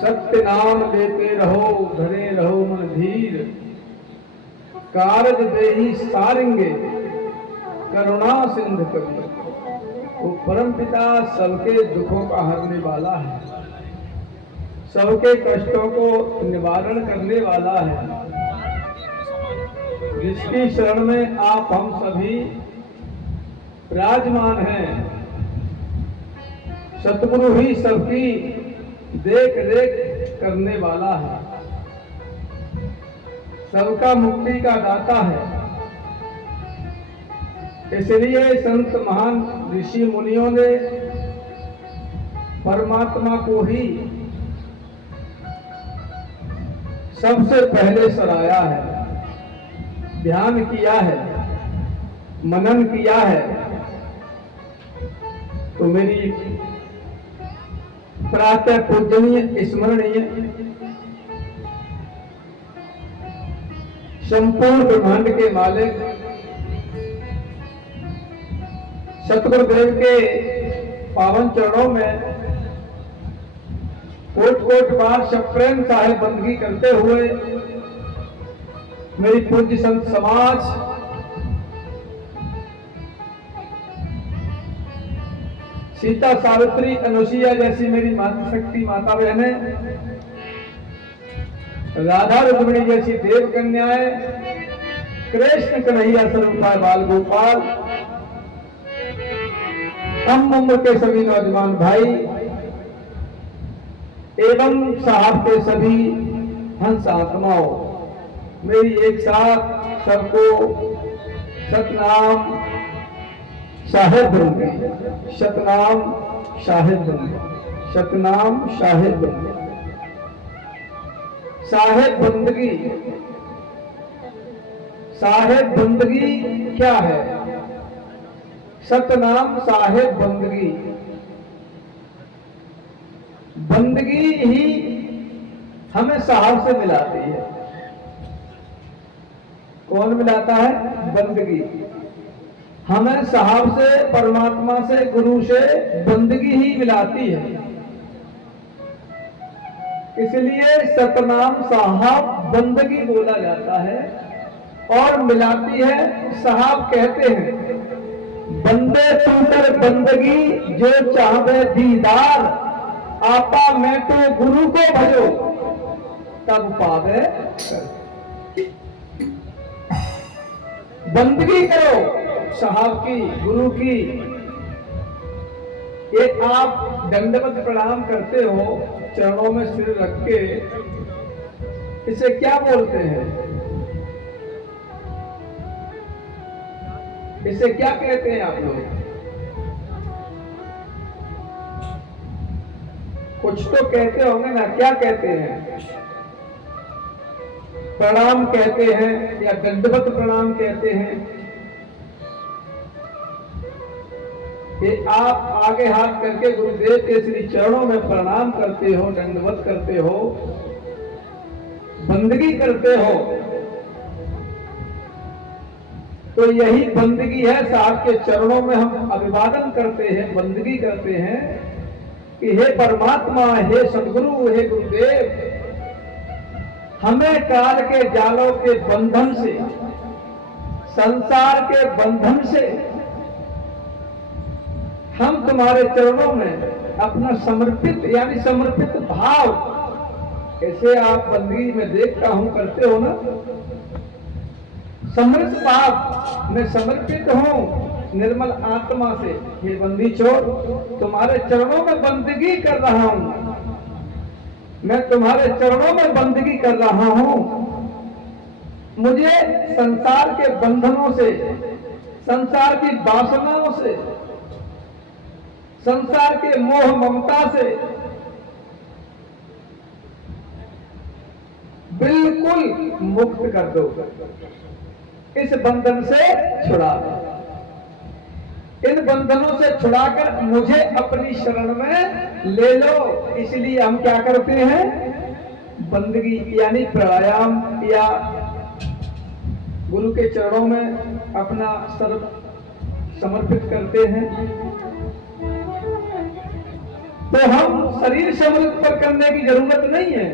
सत्य नाम लेते रहो, धरे रहो मन धीर, कारज देहि सारेंगे करुणा सिंधु कबीर। वो परम पिता सबके दुखों का हरने वाला है, सबके कष्टों को निवारण करने वाला है। जिसकी शरण में आप हम सभी विराजमान हैं, सतगुरु ही सबकी देख रेख करने वाला है, सबका मुक्ति का दाता है। इसलिए संत महान ऋषि मुनियों ने परमात्मा को ही सबसे पहले सराहा है, ध्यान किया है, मनन किया है। तो मेरी प्रातः पूजनीय स्मरणीय संपूर्ण ब्रह्मांड के मालिक सतगुरुदेव के पावन चरणों में कोट कोट बार सप्रेम साहिब बंदगी करते हुए मेरी पूज्य संत समाज, सीता सावित्री अनुसुईया जैसी मेरी मातृशक्ति माता बहनें, राधा रुक्मिणी जैसी देव कन्याएं, कृष्ण कन्हैया स्वरूपाय बाल गोपाल, कम उम्र के सभी नौजवान भाई एवं साहब के सभी हंस आत्माओं, मेरी एक साथ सबको सतनाम साहिब बंदगी, सतनाम साहिब बंदगी, सतनाम साहिब बंदगी। साहिब बंदगी, साहिब बंदगी क्या है? सतनाम साहिब बंदगी, बंदगी ही हमें साहब से मिलाती है। कौन मिलाता है? बंदगी। हमें साहब से, परमात्मा से, गुरु से बंदगी ही मिलाती है। इसलिए सतनाम साहब बंदगी बोला जाता है और मिलाती है। साहब कहते हैं बंदे तू कर बंदगी जो चाहे दीदार, आपा मैं तो गुरु को भजो तब पावे। बंदगी करो साहब की, गुरु की। ये आप दंडवत प्रणाम करते हो, चरणों में सिर रख के, इसे क्या बोलते हैं? इसे क्या कहते हैं आप लोग? कुछ तो कहते होंगे ना, क्या कहते हैं? प्रणाम कहते हैं या दंडवत प्रणाम कहते हैं। ये आप आगे हाथ करके गुरुदेव के श्री चरणों में प्रणाम करते हो, दंडवत करते हो, बंदगी करते हो, तो यही बंदगी है। साहब के चरणों में हम अभिवादन करते हैं, बंदगी करते हैं कि हे परमात्मा, हे सदगुरु, हे गुरुदेव, हमें काल के जालों के बंधन से, संसार के बंधन से हम तुम्हारे चरणों में अपना समर्पित यानी समर्पित भाव, ऐसे आप बंदगी में देखता हूं करते हो ना, समर्पित भाव में समर्पित हूं निर्मल आत्मा से। हे बंदी छोड़, तुम्हारे चरणों में बंदगी कर रहा हूं, मैं तुम्हारे चरणों में बंदगी कर रहा हूं। मुझे संसार के बंधनों से, संसार की वासनाओं से, संसार के मोह ममता से बिल्कुल मुक्त कर दो, इस बंधन से छुड़ा दो। इन बंधनों से छुड़ाकर मुझे अपनी शरण में ले लो। इसलिए हम क्या करते हैं? बंदगी यानी प्राणायाम या गुरु के चरणों में अपना सर्व समर्पित करते हैं। तो हम शरीर से अमृत पर करने की जरूरत नहीं है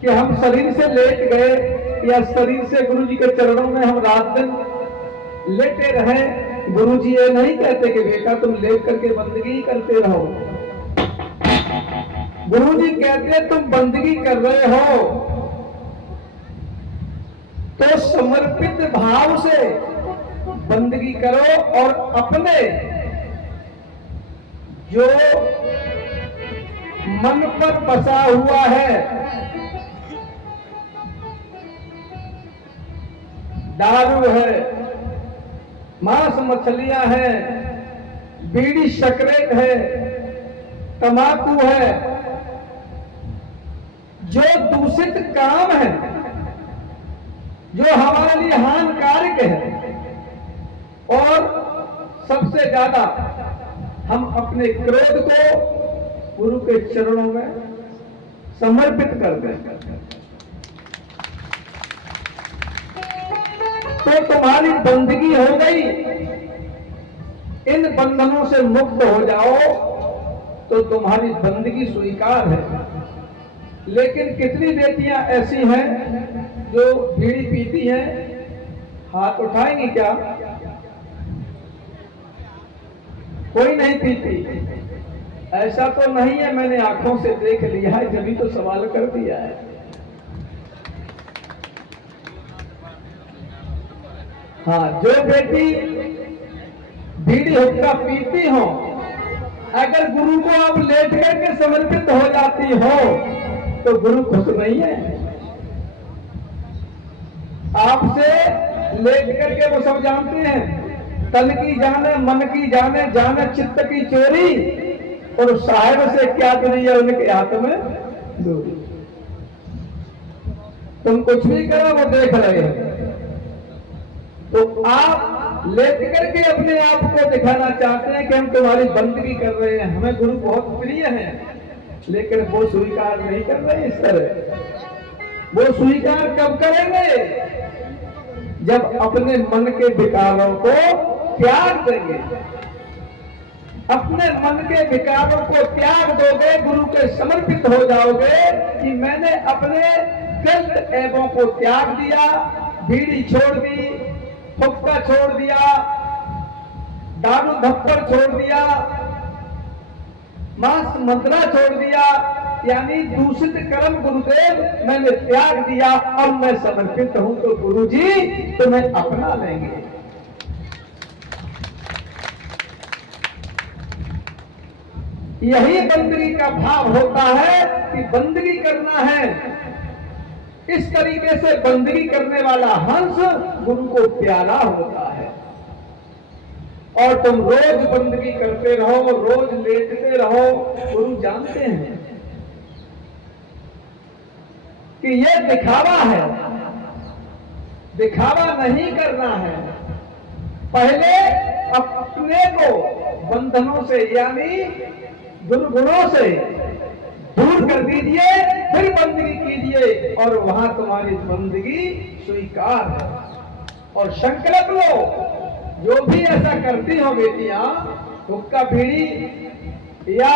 कि हम शरीर से लेट गए या शरीर से गुरु जी के चरणों में हम रात दिन लेटे रहे। गुरु जी ये नहीं कहते कि बेटा तुम लेट करके बंदगी करते रहो। गुरु जी कहते तुम बंदगी कर रहे हो तो समर्पित भाव से बंदगी करो और अपने जो मन पर बसा हुआ है, दारू है, मांस मछलियां हैं, बीड़ी सिगरेट है, तंबाकू है, जो दूषित काम है, जो हमारे लिए हानिकारक है, और सबसे ज्यादा हम अपने क्रोध को गुरु के चरणों में समर्पित कर दें तो तुम्हारी बंदगी हो गई। इन बंधनों से मुक्त हो जाओ तो तुम्हारी बंदगी स्वीकार है। लेकिन कितनी बेटियां ऐसी हैं जो बीड़ी पीती हैं? हाथ उठाएंगी क्या? कोई नहीं पीती। ऐसा तो नहीं है, मैंने आंखों से देख लिया है, जब भी तो सवाल कर दिया है। हाँ, जो बेटी बीड़ी हुक्का पीती हो, अगर गुरु को आप लेट करके समर्पित हो जाती हो तो गुरु खुश नहीं है। आपसे लेट करके वो सब जानते हैं, तन की जाने, मन की जाने, जाने चित्त की चोरी, और साहिब से क्या दुनिया उनके हाथ में दूरी। तुम कुछ भी करो वो देख रहे हैं। तो आप लेट करके अपने आप को दिखाना चाहते हैं कि हम तुम्हारी बंदगी कर रहे हैं, हमें गुरु बहुत प्रिय हैं, लेकिन वो स्वीकार नहीं कर रहे इस तरह। वो स्वीकार कब करेंगे? जब अपने मन के विकारों को त्याग देंगे। अपने मन के विकारों को त्याग दोगे, गुरु के समर्पित हो जाओगे कि मैंने अपने गलत ऐबों को त्याग दिया, बीड़ी छोड़ दी, हुक्का छोड़ दिया, दारू धप्पड़ छोड़ दिया, मांस मदिरा छोड़ दिया, यानी दूषित कर्म गुरुदेव मैंने त्याग दिया और मैं समर्पित हूं, तो गुरु जी तुम्हें अपना लेंगे। यही बंदगी का भाव होता है कि बंदगी करना है। इस तरीके से बंदगी करने वाला हंस गुरु को प्यारा होता है। और तुम रोज बंदगी करते रहो, रोज लेटते रहो, गुरु जानते हैं कि यह दिखावा है, दिखावा नहीं करना है। पहले अपने को बंधनों से यानी दुर्गुणों से दूर कर दीजिए, फिर बंदगी कीजिए और वहां तुम्हारी बंदगी स्वीकार है। और संकल्प लो, जो भी ऐसा करती हो बेटियां, हुक्का बीड़ी या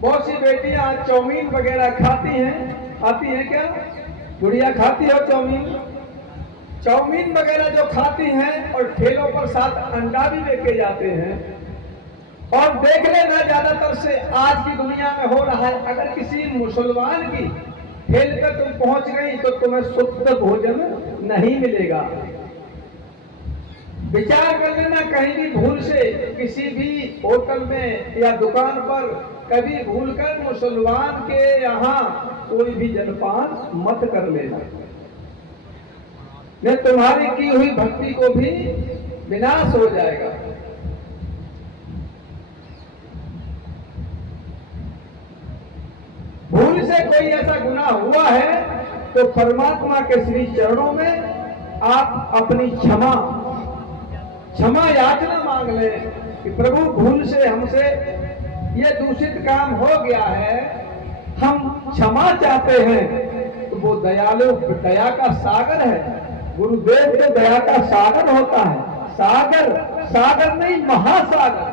बहुत सी बेटियां चाउमीन वगैरह खाती हैं क्या? गुड़िया खाती हो चाउमीन? चाउमीन वगैरह जो खाती हैं और ठेलों पर साथ अंडा भी लेके जाते हैं। और देख लेना, ज्यादातर से आज की दुनिया में हो रहा है, अगर किसी मुसलमान की ठेल पर तुम पहुंच गई तो तुम्हें शुद्ध भोजन नहीं मिलेगा। विचार कर लेना, कहीं भी भूल से किसी भी होटल में या दुकान पर कभी भूलकर मुसलमान के यहाँ कोई भी जलपान मत कर लेना, नहीं तुम्हारी की हुई भक्ति को भी विनाश हो जाएगा। भूल से कोई ऐसा गुनाह हुआ है तो परमात्मा के श्री चरणों में आप अपनी क्षमा याचना मांग लें कि प्रभु भूल से हमसे ये दूषित काम हो गया है, हम क्षमा चाहते हैं। तो वो दयालु दया का सागर है। गुरुदेव तो दया का सागर होता है। सागर, सागर नहीं महासागर।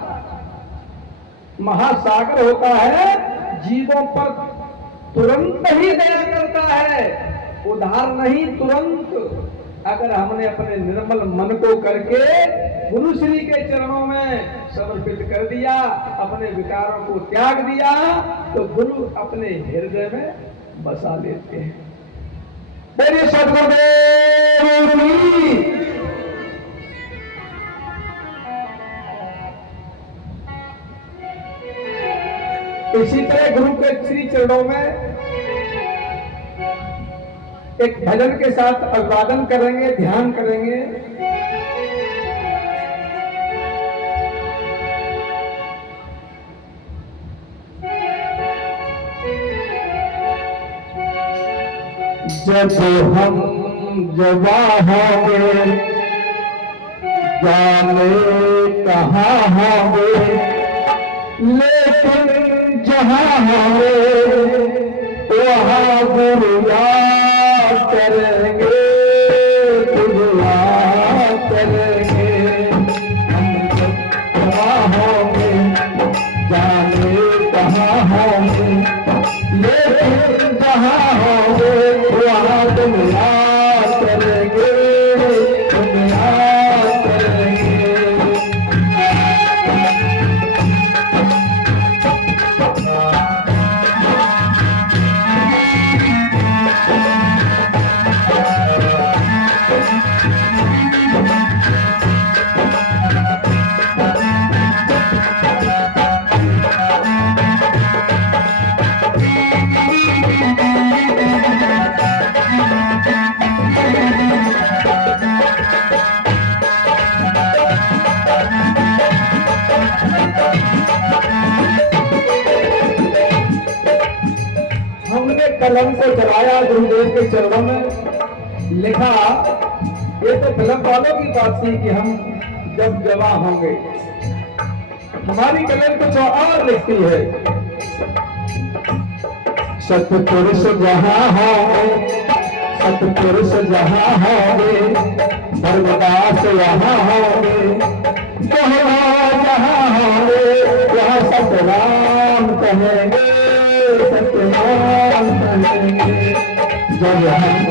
महासागर होता है, जीवों पर तुरंत ही दया करता है, उधार नहीं, तुरंत। अगर हमने अपने निर्मल मन को करके गुरु श्री के चरणों में समर्पित कर दिया, अपने विकारों को त्याग दिया, तो गुरु अपने हृदय में बसा लेते हैं। मेरे सदगुरुदेव की इसी तरह गुरु के श्री चरणों में एक भजन के साथ अभिवादन करेंगे, ध्यान करेंगे। जब हम जवां होंगे, जाने कहाँ होंगे, लेकिन जहाँ होंगे वहाँ गुरु याद करेंगे, गुरु याद करेंगे। हम जवां होंगे, जाने कहाँ होंगे, लेकिन जहाँ होंगे वहाँ तुम याद करेंगे, तुम याद करेंगे। कलम को चलाया गुरुदेव के चरणों में, लिखा। ये तो फिल्म वालों की बात थी कि हम जब जवां होंगे। हमारी कलम कुछ और लिखती है। सतपुरुष जहाँ होंगे, सतपुरुष जहाँ होंगे, धर्मदास यहाँ होंगे, जहाँ होंगे वहाँ सतराम कहेंगे, सतराम कहेंगे। जब हम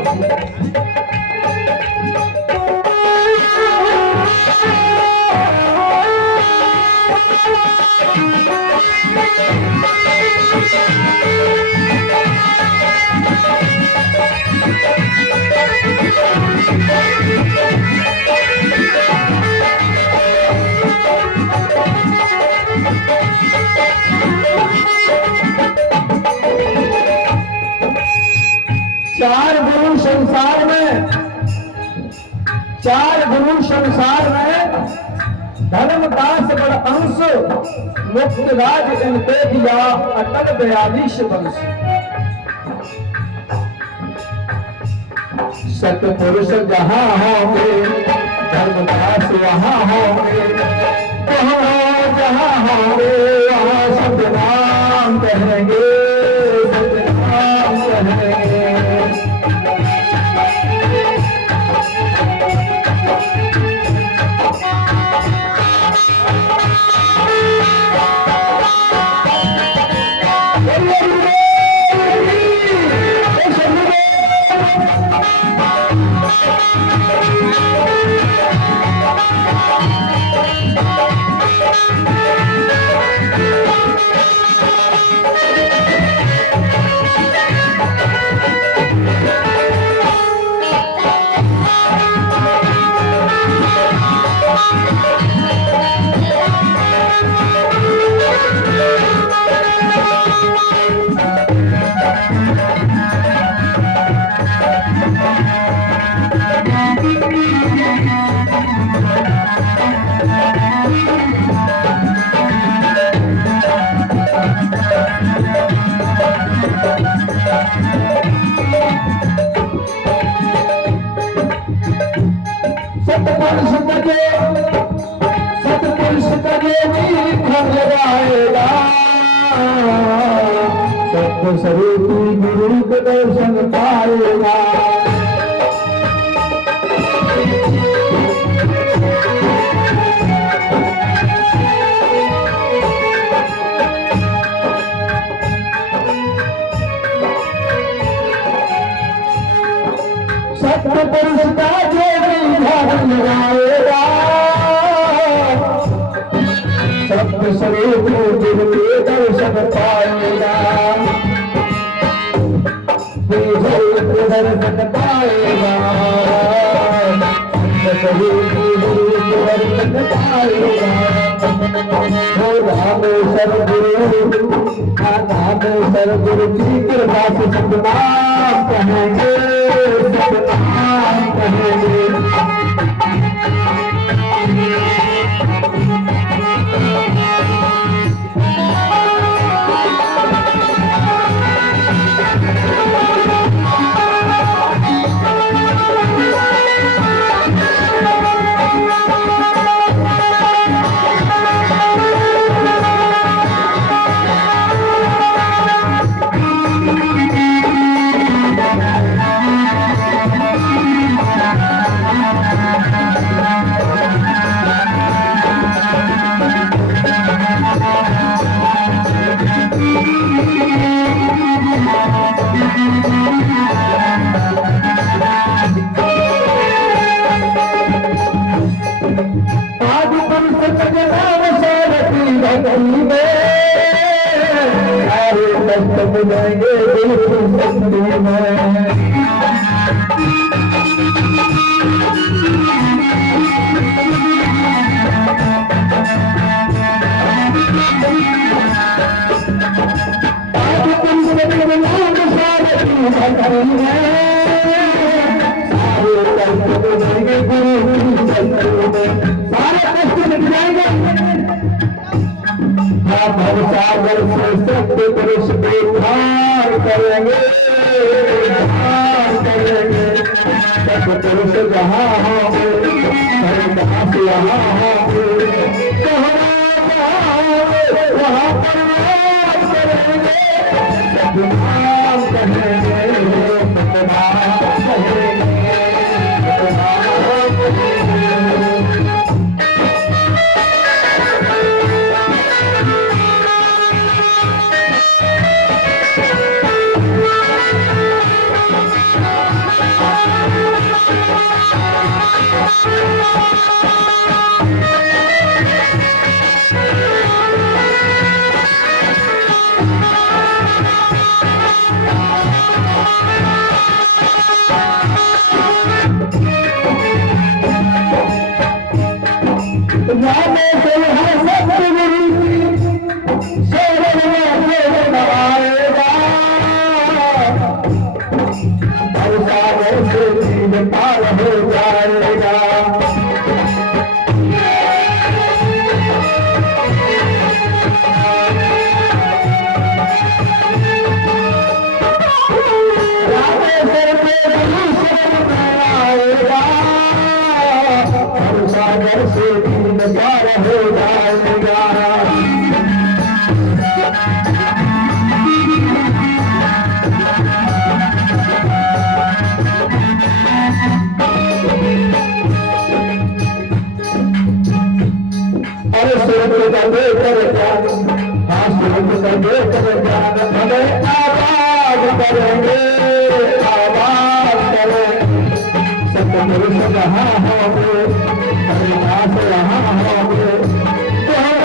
चार गुरु संसार में धर्मदास बड़ अंश, मुक्त राज इनपे दिया अटल 42 वंश। सतपुरुष जहाँ होंगे, धर्मदास वहाँ होंगे, जहाँ होंगे वहाँ सतनाम कहेंगे, सतनाम कहेंगे। सतपुरुष तजे घर लगाएगा, सत्य स्वरूपी गुरु के दर्शन पाएगा। सतपुरुष का जो भी ध्यान लगाएगा सत्य स्वरूप दिल के दर्शन पाएगा दर्शन पाएगा सत्य स्वरूप दर्शन पाएगा राम सदगुरु राम सदगुरु की कृपा से सतनाम कहेंगे सतनाम कहेंगे जाएंगे बिल्कुल सस्ती में सागर से सत्य पुरुष विहार करेंगे सत्य पुरुष जहाँ होंगे कहाँ से यहाँ होंगे वहाँ पर करेंगे सतनाम कहेंगे सतनाम कहेंगे पार हो जाएगा सागर से दीन पार हो जाएगा अरे सूर्य का लेकर जान हाँ सूर्य का लेकर जान हमें आबाद करेंगे आबाद करें सतपुरुष जहाँ होंगे हरिदास यहाँ होंगे जहाँ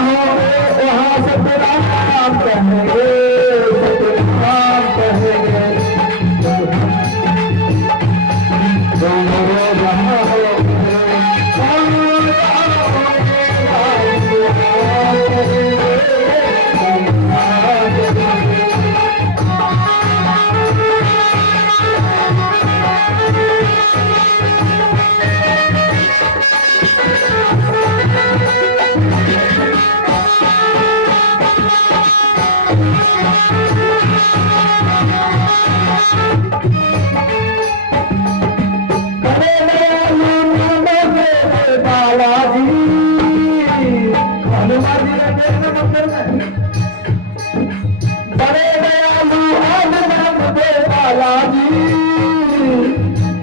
होंगे वहाँ सतनाम कहेंगे सतनाम कहेंगे जहाँ होंगे बड़े दयालु बालाजी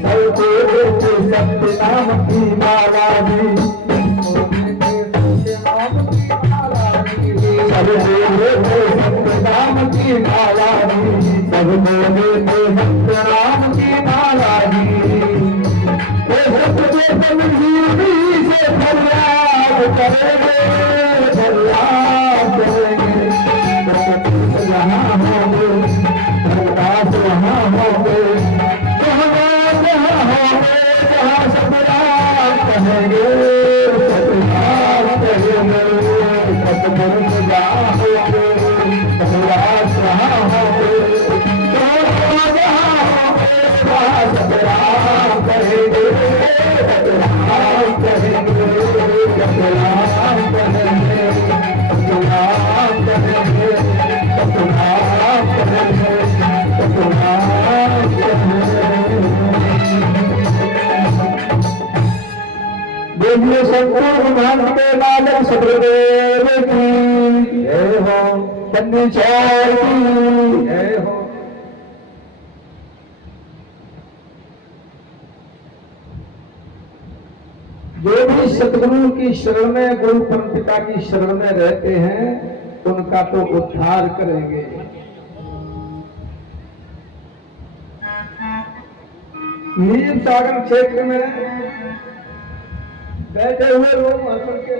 सबको देते सत्य नाम की माला जी सबको देते सत्य नाम की माला जी सबको देते सत्य नाम की माला जी करेंगे यहाँ होंगे प्रकाश वहाँ होंगे जहाँ होंगे जहाँ सतराम कहेंगे सतराम कहेंगे सतगुरु जहाँ होंगे प्रकाश वहाँ होंगे जहाँ होंगे वहाँ सतराम कहेंगे सतराम कहेंगे सतराम कहेंगे सतराम कहेंगे सतराम कहेंगे सतराम कहेंगे। देखिए संपूर्ण भगवान के नानक सतगुरुदेव की जय हो, चंदी चौर की जय हो। जो भी सतगुरु की शरण में, गुरु परम पिता की शरण में रहते हैं उनका तो उद्धार करेंगे। नीम सागर क्षेत्र में बैठे हुए लोग अर्पण के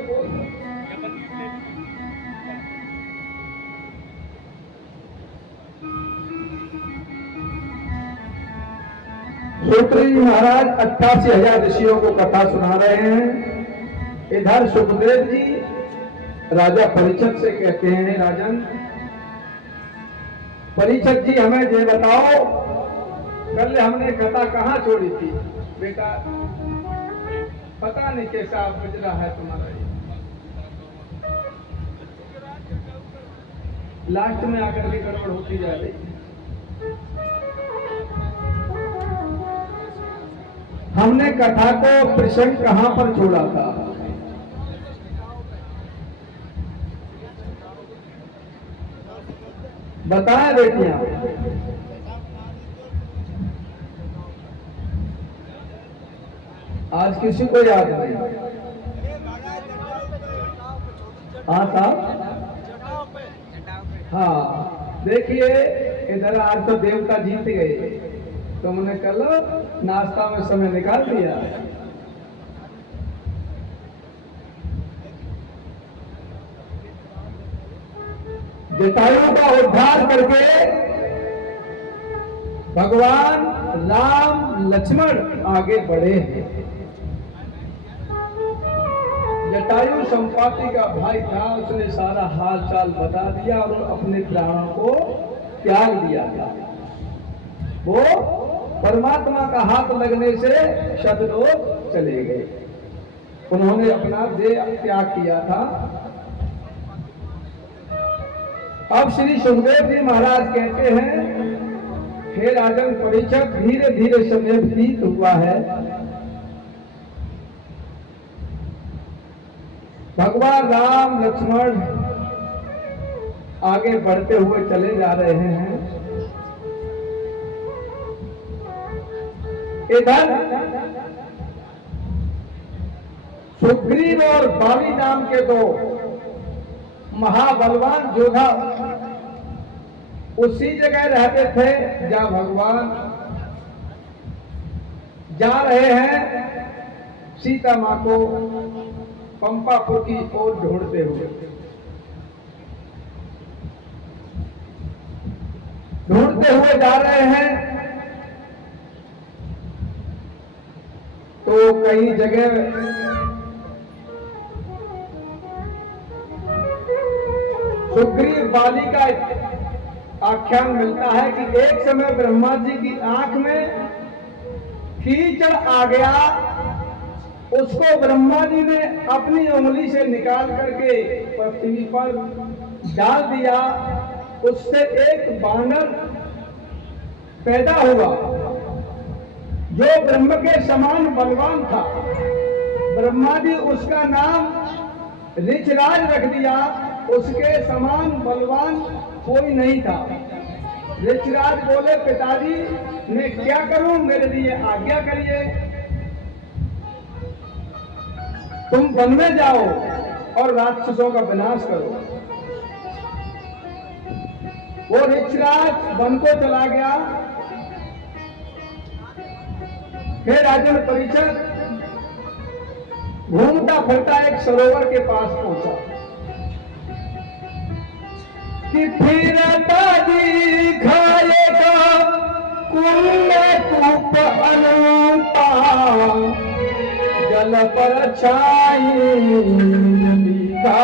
सुखदेव जी महाराज 88,000 ऋषियों को कथा सुना रहे हैं। इधर सुखदेव जी राजा परीक्षित से कहते हैं, राजन परीक्षित जी हमें ये बताओ कल हमने कथा कहाँ छोड़ी थी? बेटा पता नहीं कैसा गुजरा है तुम्हारा ये, लास्ट में आकर के गड़बड़ होती जा रही। हमने कथा को प्रसंग कहां पर छोड़ा था? बताएं बेटियां। आज किसी को याद नहीं? हाँ साहब, हाँ देखिए इधर आज तो देवता जीत गए, तुमने कल नाश्ता में समय निकाल दिया। जटायु का उद्धार करके भगवान राम लक्ष्मण आगे बढ़े हैं। जटायु संपाति का भाई था, उसने सारा हाल चाल बता दिया और अपने प्राणों को त्याग दिया था। वो परमात्मा का हाथ लगने से शतलोक चले गए। उन्होंने अपना देह त्याग किया था। अब श्री सुखदेव जी महाराज कहते हैं, हे राजन परीक्षित, धीरे धीरे समय व्यतीत हुआ है। भगवान राम लक्ष्मण आगे बढ़ते हुए चले जा रहे हैं। इधर सुग्रीव और बाली नाम के दो महाबलवान योद्धा उसी जगह रहते थे जहां भगवान जा रहे हैं सीता मां को पंपापुर की ओर ढूंढते हुए जा रहे हैं। तो कई जगह सुग्रीव बाली का आख्यान मिलता है कि एक समय ब्रह्मा जी की आंख में कीचड़ आ गया, उसको ब्रह्मा जी ने अपनी उंगली से निकाल करके पृथ्वी पर डाल दिया। उससे एक बानर पैदा हुआ जो ब्रह्म के समान बलवान था। ब्रह्मा जी उसका नाम ऋचराज रख दिया, उसके समान बलवान कोई नहीं था। ऋचराज बोले, पिताजी मैं क्या करूं, मेरे लिए आज्ञा करिए। तुम वन में जाओ और राक्षसों का विनाश करो। वो ऋचराज वन को चला गया। हे राजन परीक्षित, घूमता फिरता एक सरोवर के पास पहुंचा कि फिरता दिखाएगा कुंड कूप अनूपा जल पर छाई रूपा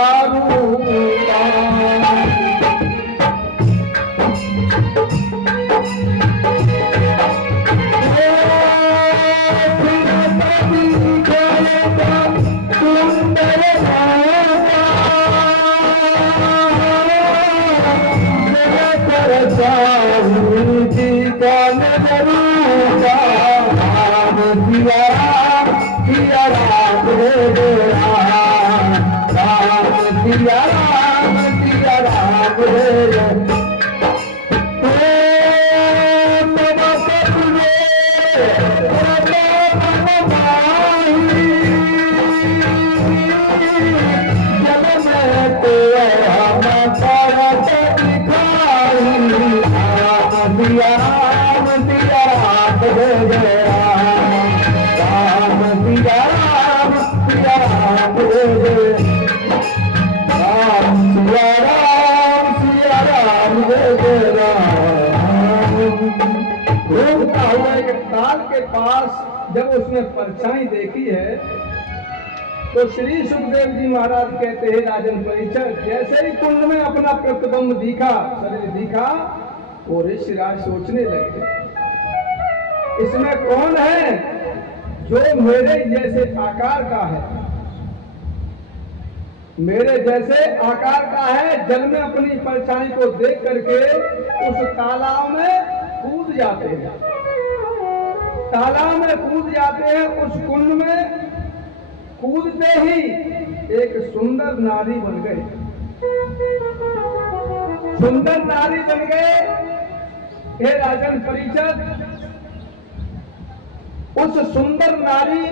के पास जब उसने परछाई देखी है तो श्री सुखदेव जी महाराज कहते हैं राजन परीक्षक जैसे ही कुंड में अपना प्रतिबिंब दिखा शरीर दिखा और ऋषिराज सोचने लगे इसमें कौन है जो मेरे जैसे आकार का है, मेरे जैसे आकार का है, जल में अपनी परछाई को देख करके उस तालाब में कूद जाते हैं, तालाब में कूद जाते हैं। उस कुंड में कूदते ही एक सुंदर नारी बन गए, सुंदर नारी बन गए। हे राजन परीक्षक, उस सुंदर नारी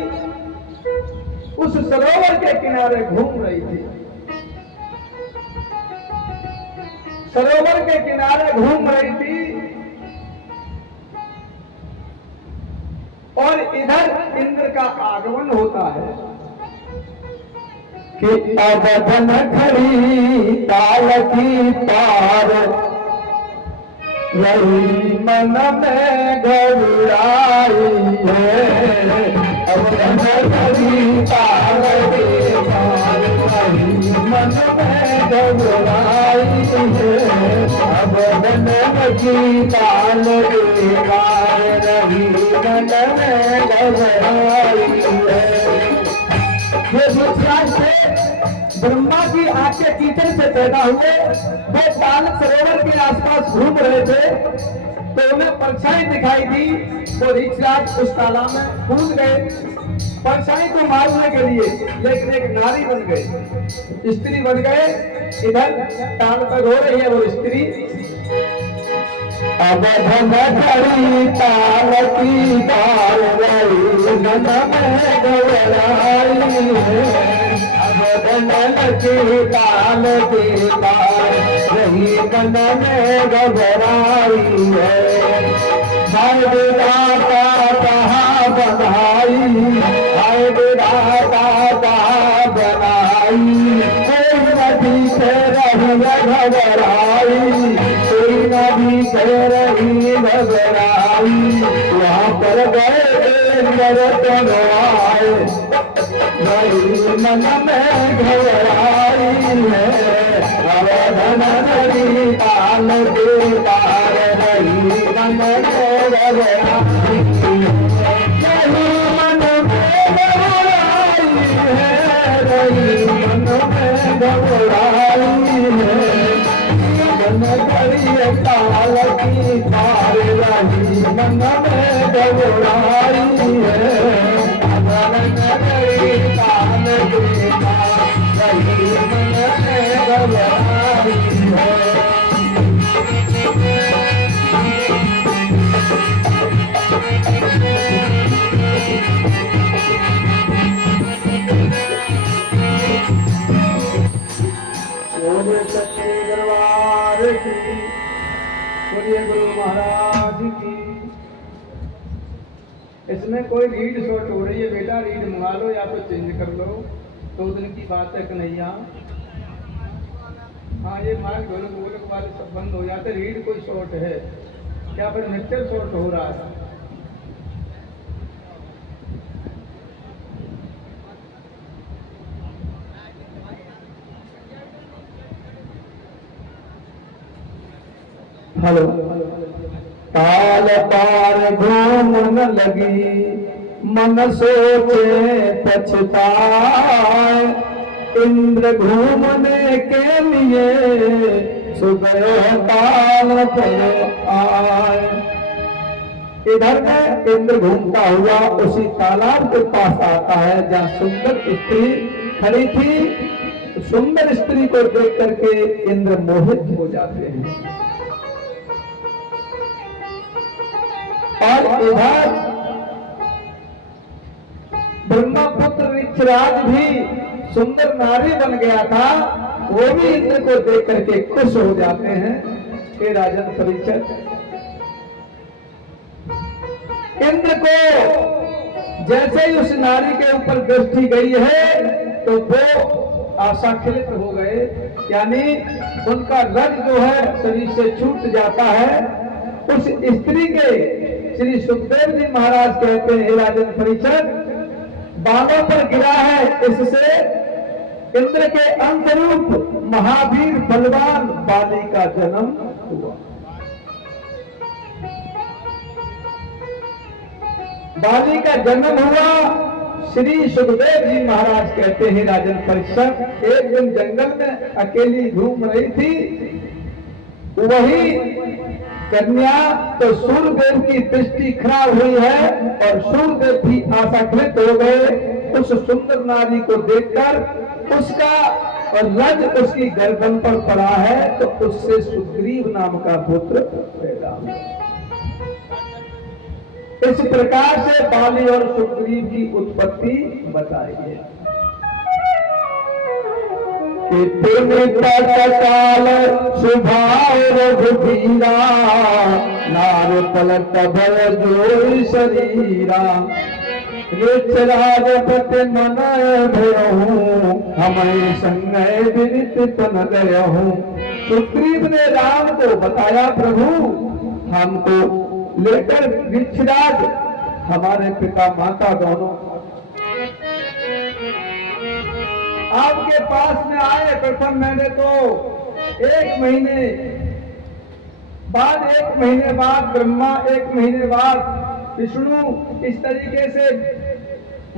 उस सरोवर के किनारे घूम रही थी, सरोवर के किनारे घूम रही थी और इधर इंद्र का आगमन होता है कि अवधन खड़ी ताल की पार रही मन में घबराई है, अवधन खड़ी ताल की पार रही मन में घबराई है, अवधन खड़ी ताल की पार रही मन में घबराई है। ये दूसराज थे ब्रह्मा जी आग के कीचड़ से पैदा हुए, वो बालक सरोवर के आसपास घूम रहे थे तो उन्हें परछाई दिखाई दी, वो ऋषिराज उस तालाब में कूद गए परछाई को मारने के लिए, लेकिन एक नारी बन गए, स्त्री बन गए। इधर ताल पर रो रही है वो स्त्री, अवधन खड़ी ताल की ताल रही मन में घबराई है, अवधन की ताल की ताल रही मन में घबराई है। हाय विधाता कहाँ बनाई, हाय विधाता कहाँ बनाई, कोई नदी से रही घबराई, कोई नदी से रही घबराई, वहाँ पर गए नरतन आए, मन में घबराई है, अवधन नदी ताल के पार रही मन में घबराई, मन में घबराई है, रही मन में घबराई है, मन करिए ताल की पार रही मन में घबराई है, अवधन नदी ताल के पार रही मन में घबराई है। दरबार की, बोलिए गुरु महाराज की। इसमें कोई रीड शॉर्ट हो रही है बेटा, रीड मंगा लो या तो चेंज कर लो, 2 दिन की बात है कन्हैया। हाँ ये मार्ग ढोलक वोलक वाले सब बंद हो जाते, रीड कोई शॉर्ट है क्या, फिर मिक्सर शॉर्ट हो रहा है। हेलो, ताल पार घूमन लगी मन सोचे पछताए, इंद्र घूमने के लिए सुबह ताल पर आए। इधर में इंद्र घूमता हुआ उसी तालाब के पास आता है जहाँ सुंदर स्त्री खड़ी थी। सुंदर स्त्री को देख करके इंद्र मोहित हो जाते हैं। और इधर ब्रह्मपुत्र ऋक्षराज भी सुंदर नारी बन गया था, वो भी इंद्र को देख करके खुश हो जाते हैं। हे राजन परीक्षित, इंद्र को जैसे ही उस नारी के ऊपर दृष्टि गई है तो वो आशाखिलित हो गए, यानी उनका रज जो है शरीर से छूट जाता है। उस स्त्री के श्री सुखदेव जी महाराज कहते हैं, हे राजन परीक्षित, बालों पर गिरा है, इससे इंद्र के अंतरूप महावीर बलवान बाली का जन्म हुआ। बाली का जन्म हुआ। श्री सुखदेव जी महाराज कहते हैं, राजन परीक्षित, एक दिन जंगल में अकेली घूम रही थी, वही कन्या तो सूर्यदेव की दृष्टि खराब हुई है और सूर्यदेव भी आशाखिलित हो गए उस सुंदर नारी को देखकर। उसका और रज उसकी गर्दन पर पड़ा है तो उससे सुग्रीव नाम का पुत्र पैदा हुआ। इस प्रकार से बाली और सुग्रीव की उत्पत्ति बताई है। काल सुभाव रघुबीरा, नार पलट भय जोई शरीरा, ऋक्षराजपत मन भयहूँ, हमें संगय विनित तन गयहूँ। सुग्रीव ने राम को बताया, प्रभु हमको लेकर ऋक्षराज हमारे पिता माता दोनों आपके पास में आए। प्रथम मैंने तो 1 महीने बाद ब्रह्मा, 1 महीने बाद विष्णु, इस तरीके से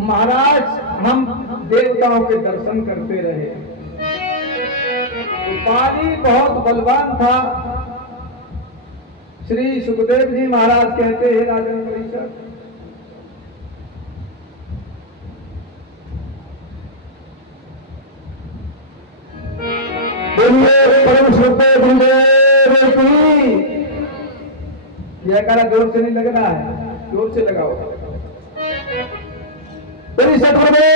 महाराज हम देवताओं के दर्शन करते रहे। बाली बहुत बलवान था। श्री सुखदेव जी महाराज कहते हैं, राजन परीक्षित, परम सुखदेव की जयकारा जोर से नहीं लग रहा है, जोर से लगाओ। श्री सतगुरुदेव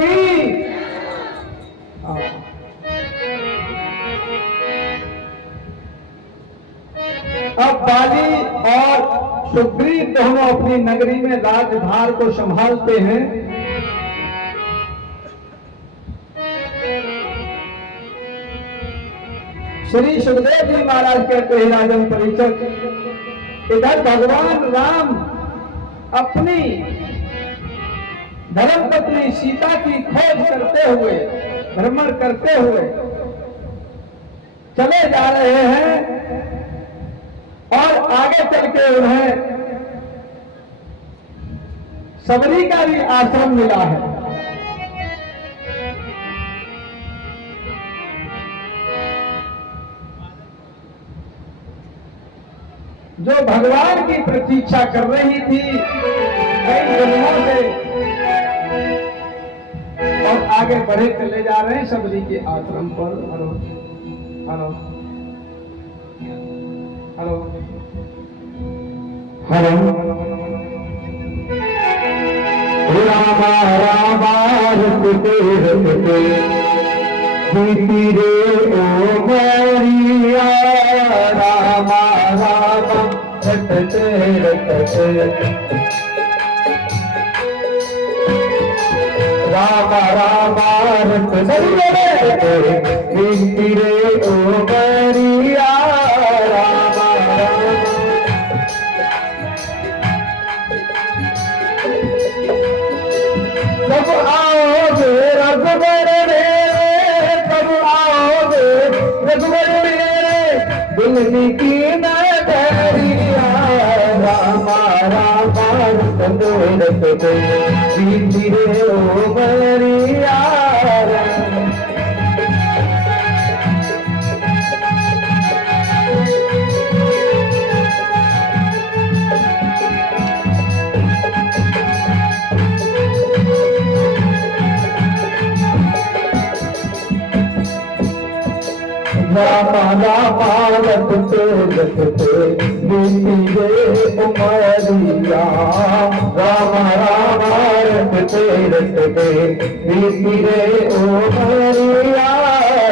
की। अब बाली और सुग्रीव दोनों अपनी नगरी में राजभार को संभालते हैं। श्री सुखदेव जी महाराज कहते हैं, राजन परीक्षित, इधर भगवान राम अपनी धर्मपत्नी सीता की खोज करते हुए, भ्रमण करते हुए चले जा रहे हैं और आगे चल के उन्हें सबरी का भी आश्रम मिला है। जो भगवान की प्रतीक्षा कर रही थी कई जन्मों से और आगे बढ़े चले जा रहे हैं सबरी के आश्रम पर। Hello hello hello hello, Rama Rama रखते रखते बीती रे ओ मैरिया, रामा रामा रामा रामा रट रे ओ बरिया रामा कब आओगे रघुबर रे कब आओगे रघुबर रे दिल्ली की नगरिया रामा रामा रट रे ओ बरिया रामा रामा रटते बीती रे उमरिया रामा रामा रटते बीती रे उमरिया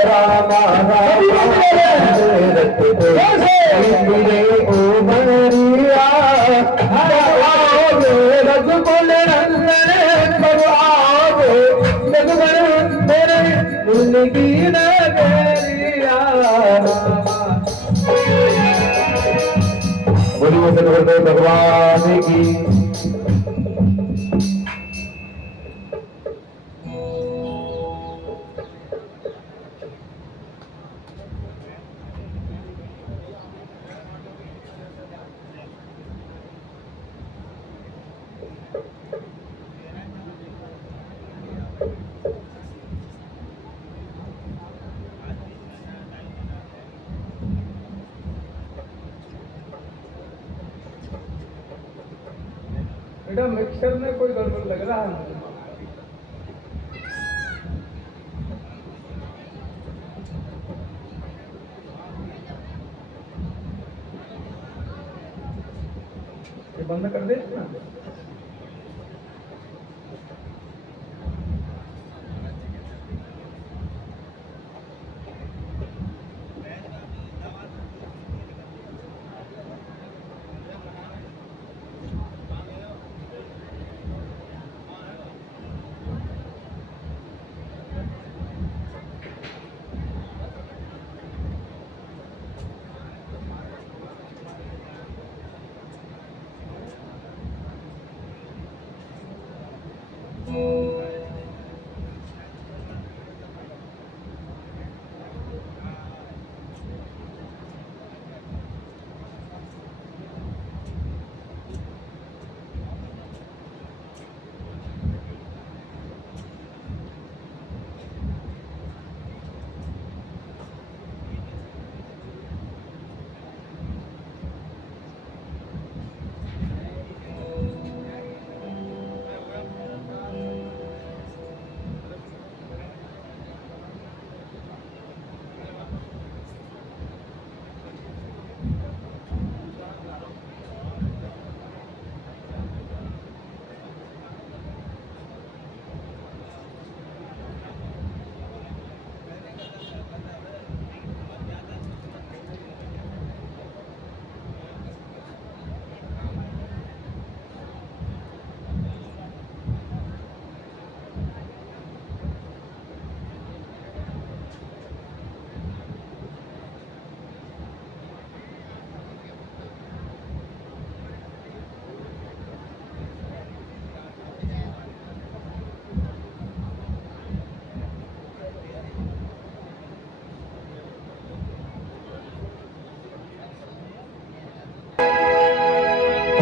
रामा रामा रटते बीती रे उमरिया आओगे रघुकुल नंदन कब आओगे रघुबर मेरे दिल की नगरिया बोलिए सतगुरुदेव भगवान की। बेटा मिक्सर में कोई गड़बड़ लग रहा है मुझे। ये बंद कर दे ना।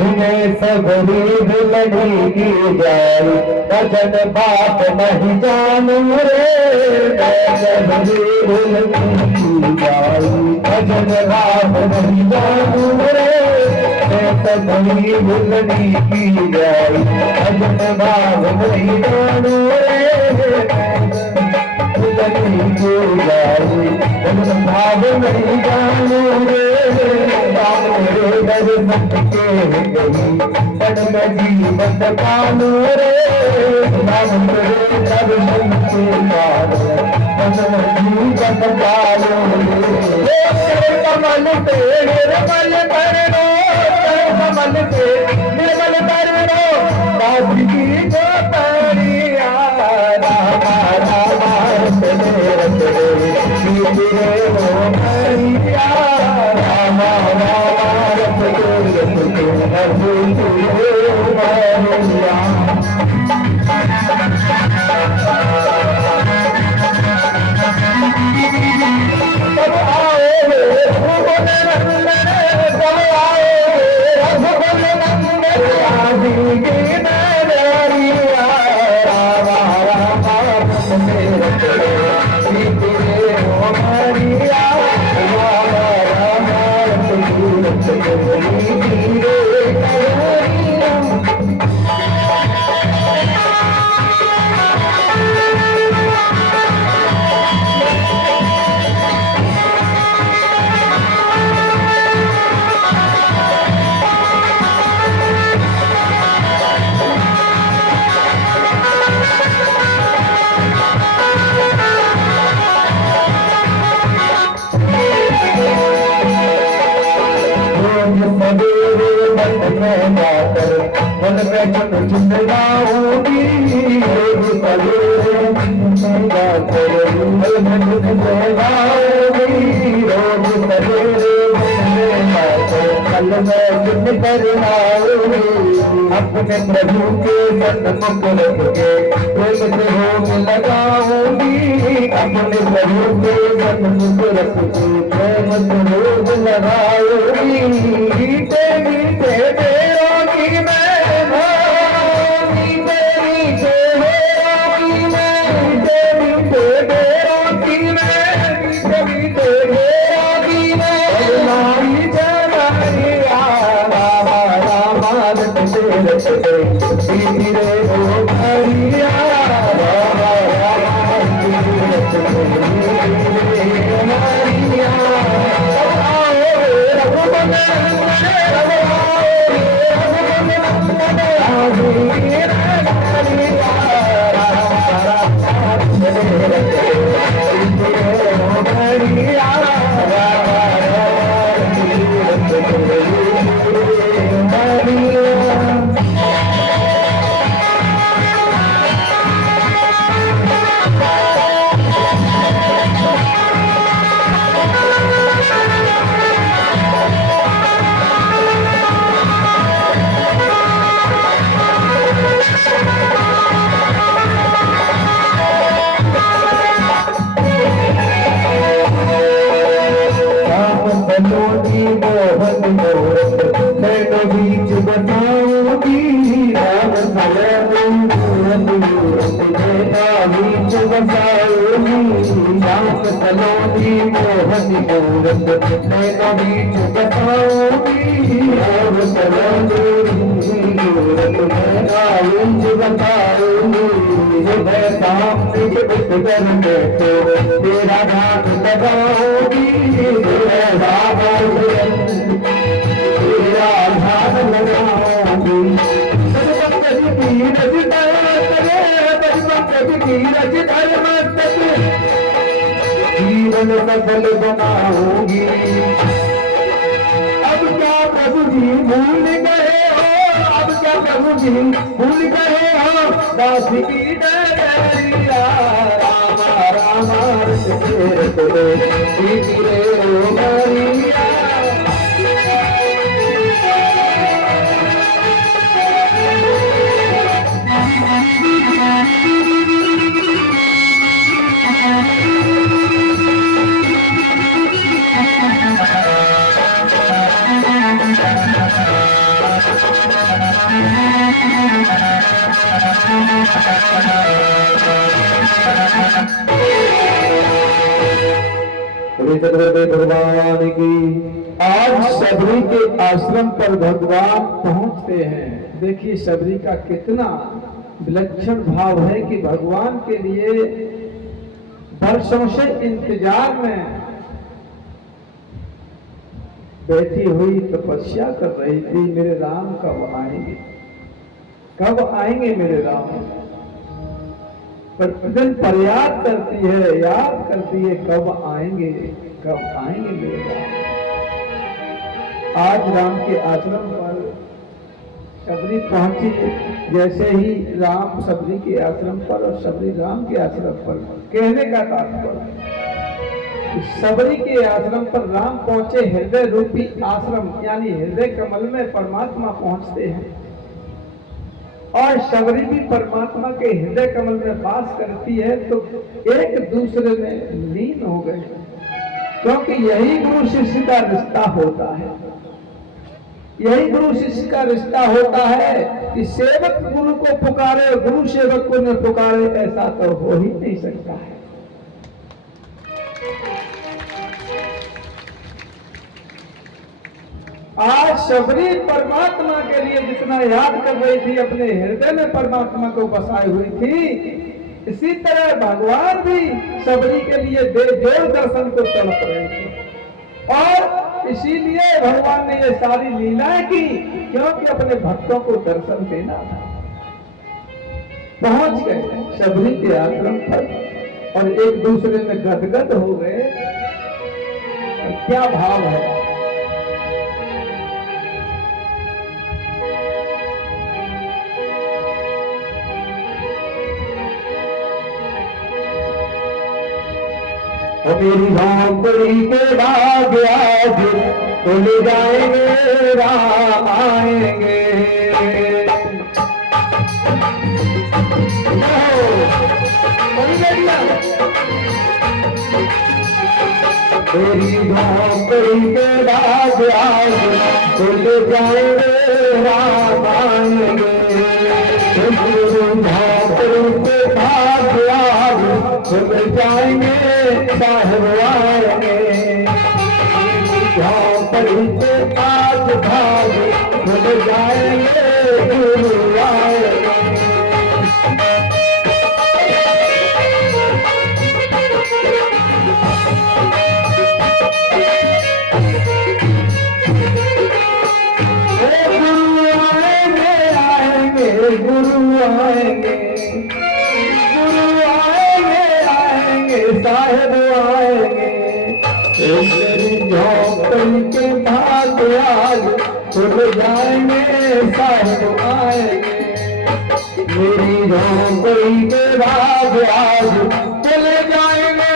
उन्हें सबरी लगी की जाए भजन बात नहीं जानू रे सबरी लगी की जाए भजन बात नहीं जानू रे सबरी लगी की जाए भजन बात नहीं जानू रे लगी की जाए भजन भाव नहीं जानू रे दर्शन के गई पढ़ जीवन पानो रे नाम रे दर्शन के बाद जीवन पालो रे कमल पेड़ रमल करो कमल से निर्मल कर दो दास की जो परिया रामा रामा रतने रतने मीठे हो परिया रामा रामा रतने रतने मीठे हो परिया कब आओगे रघुकुल नंदन कब आओगे रघुकुल नंदन आदि की नगरिया रामा रामा रतने रतने मीठे हो परिया रामा रामा रतने रतने मीठे करिया सवेरे मन में जाकर मन में चुन चुन लाऊंगी सवेरे मन में जाकर मन में चुन लाऊंगी रोज सवेरे मन में जाकर कल में चुन कर लाऊंगी अपने प्रभु के सन्मुख रख के प्रेम से होम लगाऊंगी अपने प्रभु के सन्मुख रख के प्रेम से होम लगाऊंगी मीठे मीठे तेरों की मैं मीठे मीठे तेरों की मैं मीठे मीठे तेरों की मैं मीठे मीठे तेरों की मैं नारी जनारिया रामा रामा रतने रतने मीठे हो परिया रामा रामा रतने रतने मीठे हो परिया रघुकुल सलोनी मोहन मोहन मैं बीच बताऊंगी राम सलोनी मोहन मोहन मैं बीच बताऊंगी राम सलोनी मोहन मोहन मैं बीच बताऊंगी राम सलोनी मोहन मैं बीच बताऊंगी मैं सामने बिठ कर बैठो तेरा हाथ लगाऊंगी तेरा हाथ लगाऊंगी जीवन सफल बनाऊंगी अब क्या प्रभु जी भूल गए हो अब क्या प्रभु जी भूल गए हो दास की डरिया रामा रामा रतने रतने मीठे हो परिया भगवान की आज सबरी के आश्रम पर भगवान पहुंचते हैं। देखिए सबरी का कितना विलक्षण भाव है कि भगवान के लिए वर्षों से इंतजार में बैठी हुई तपस्या कर रही थी, मेरे राम कब आएंगे, कब आएंगे मेरे राम। प्रतिदिन फरियाद करती है, याद करती है, कब आएंगे, कब आएंगे मेरे राम। आज राम के आश्रम पर शबरी पहुंची। जैसे ही राम शबरी के आश्रम पर और शबरी राम के आश्रम पर, कहने का तात्पर्य शबरी के आश्रम पर राम पहुंचे, हृदय रूपी आश्रम यानी हृदय कमल में परमात्मा पहुंचते हैं और शबरी भी परमात्मा के हृदय कमल में वास करती है, तो एक दूसरे में लीन हो गए। क्योंकि यही गुरु शिष्य का रिश्ता होता है, यही गुरु शिष्य का रिश्ता होता है कि सेवक गुरु को पुकारे और गुरु सेवक को न पुकारे, ऐसा तो हो ही नहीं सकता है। आज शबरी परमात्मा के लिए जितना याद कर रही थी, अपने हृदय में परमात्मा को बसाई हुई थी, इसी तरह भगवान भी शबरी के लिए देव दर्शन को तड़प रहे थे और इसीलिए भगवान ने ये सारी लीलाएं की, क्योंकि अपने भक्तों को दर्शन देना था। पहुंच गए शबरी के आश्रम पर और एक दूसरे में गदगद हो गए। क्या भाव है, मेरी झोंपड़ी के बाद आज तो ले जाएंगे राम आएंगे। मेरी झोंपड़ी के बाद आज तो ले जाएंगे राम आएंगे। झोंपड़ी के बाद आज तो जाएंगे साहब आएंगे। झोंपड़ी के आज भाग खुल जाएंगे गुरु आएंगे। गुरु आएंगे, गुरु आएंगे, साहेब आएंगे। मेरी झोंपड़ी के भाग आज खुल जाएंगे साहेब आएंगे। मेरी झोंपड़ी के भाग आज खुल जाएंगे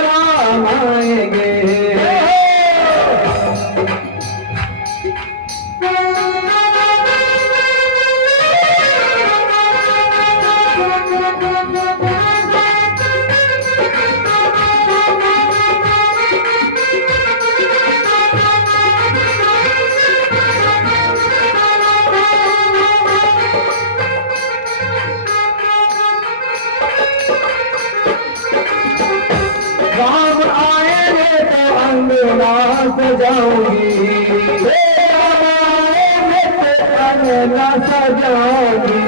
राम आएंगे। राम आएंगे तो अंगना सजाऊंगी, राम आएंगे तो अंगना सजाऊंगी।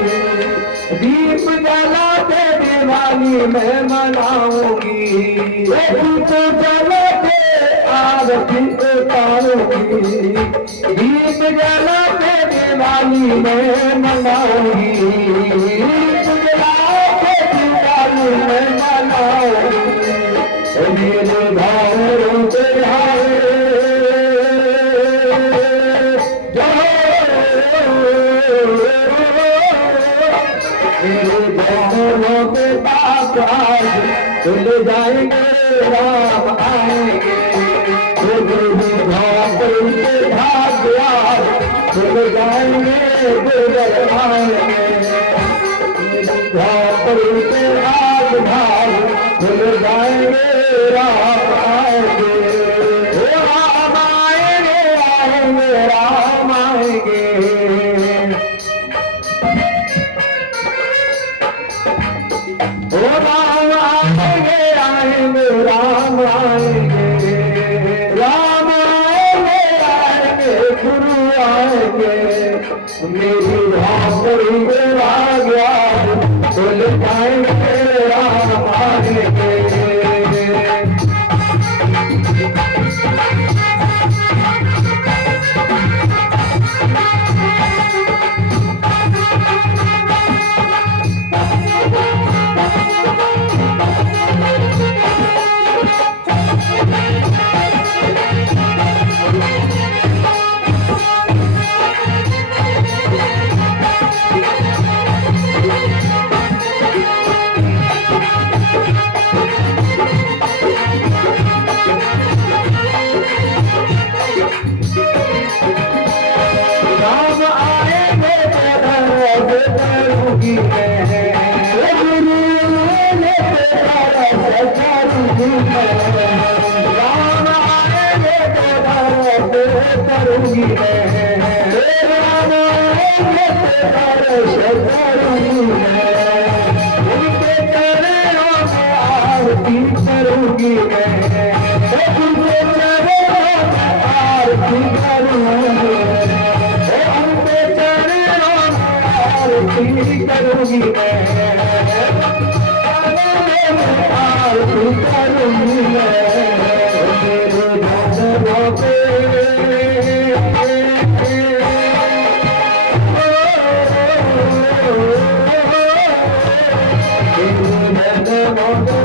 दीप जला के दिवाली में मनाऊंगी, दीप जला के आरती उतारूंगी। दीप जला के दिवाली में मनाऊंगी, दीप जला के दिवाली में मनाऊंगी। मेरे भावों के आए मेरे भावों के पास आज खुल जाएंगे राम आएंगे। मेरे भावों के भाग आज खुल जाएंगे गुरु आएंगे। मेरे भावों के आज भाग खुल जाएंगे राम आएंगे। राम आएंगे, आएंगे राम आएंगे। राम आएंगे, आएंगे राम आएंगे। राम आएंगे, आएंगे गुरु आएंगे। मेरी झोंपड़ी के भाग आज खुल जाएंगे राम आएंगे। राम आएंगे तो दर्श करूंगी मैं, राम आएंगे तो दर्श करूंगी मैं, उनके चरणों में आरती करूंगी मैं, उनके चरणों में आरती करूंगी मैं, उनके चरणों में आरती करूंगी मैं, आरती करूंगी मैं, मेरे धर्मों पे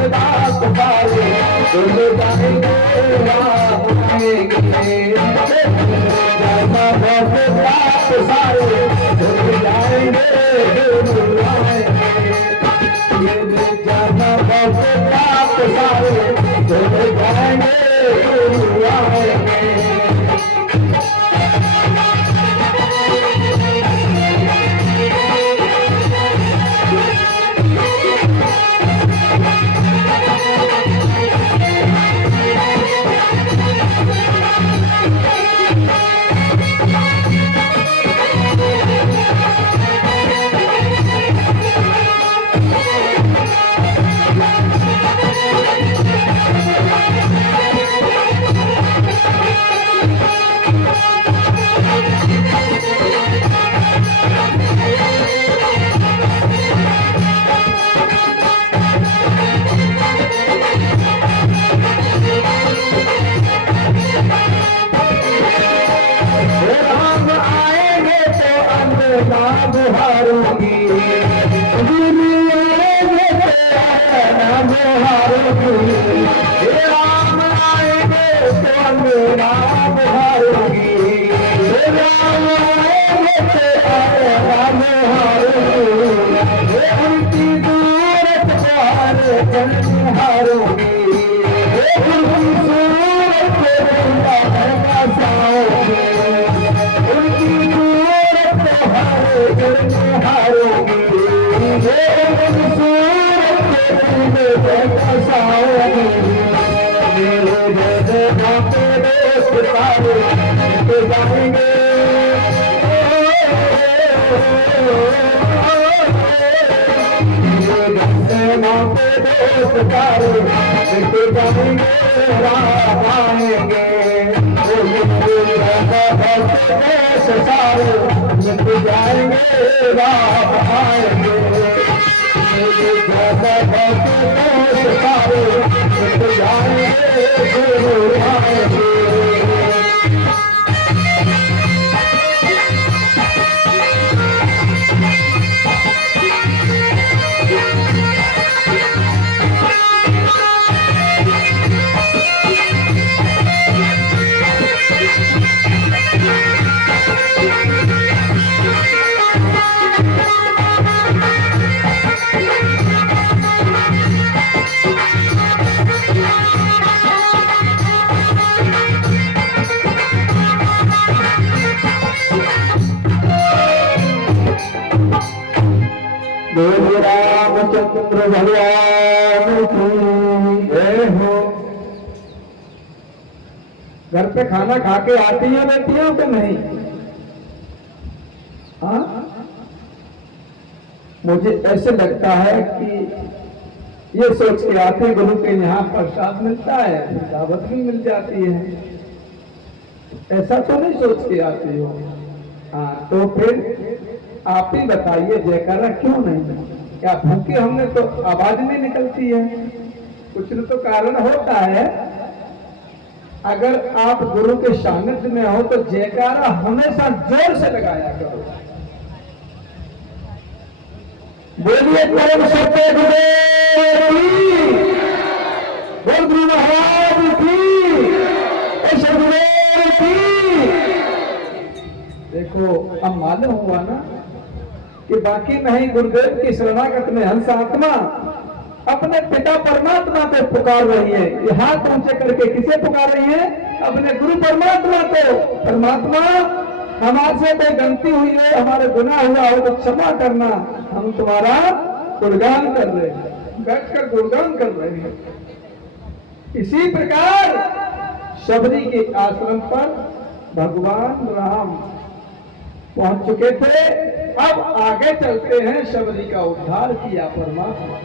रामचंद्र भगवान की जय हो। घर पे खाना खा के आती है बेटियों कि नहीं? हाँ, मुझे ऐसे लगता है कि ये सोच के आते गुरु के यहाँ प्रसाद मिलता है, दावत भी मिल जाती है, ऐसा तो नहीं सोच के आती हो। हाँ, तो फिर आप ही बताइए जयकारा क्यों नहीं? क्या भूखे हमने तो आवाज नहीं निकलती है? कुछ न तो कारण होता है। अगर आप गुरु के सानिध्य में हो तो जयकारा हमेशा जोर से लगाया करो। बोलिए परम सत्य गुरुदेव की, बोल गुरु महाराज की, सदगुरुदेव की। देखो अब मालूम हुआ ना कि बाकी नहीं गुरुदेव की शरणागत में हंस आत्मा अपने पिता परमात्मा को पुकार रही है। ये हाथ ऊंचे करके किसे पुकार रही है? अपने गुरु परमात्मा को। परमात्मा, हमारे से कोई गलती हुई है, हमारे गुनाह हुआ हो तो क्षमा करना, हम तुम्हारा गुणगान कर रहे हैं, बैठकर गुणगान कर रहे हैं। इसी प्रकार शबरी के आश्रम पर भगवान राम पहुंच चुके थे। अब आगे चलते हैं, शबरी का उद्धार किया परमात्मा।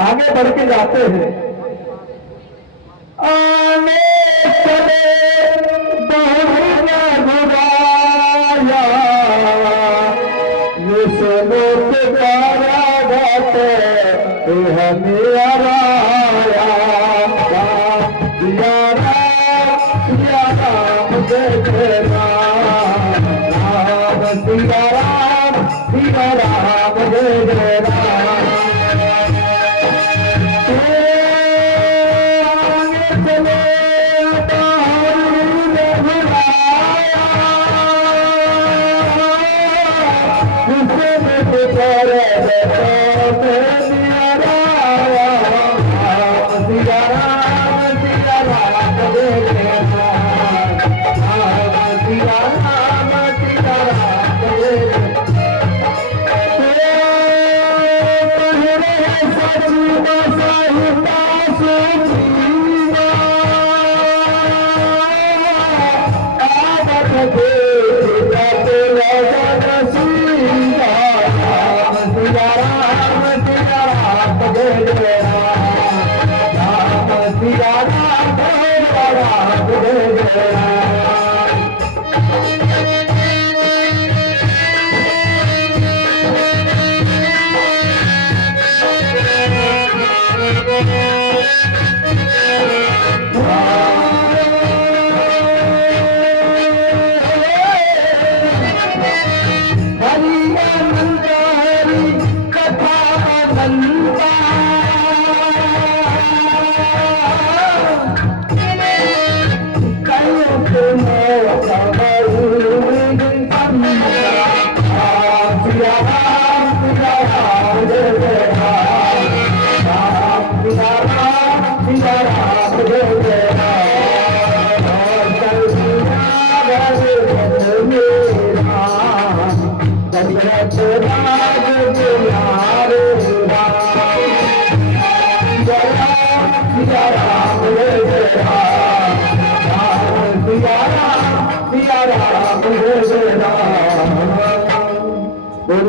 आगे बढ़ के जाते हैं। आने चले बहुरा घुराया, विष्णु के द्वारा गाते हमें आराया। सिया राम जय राम, राम सिया राम जय राम।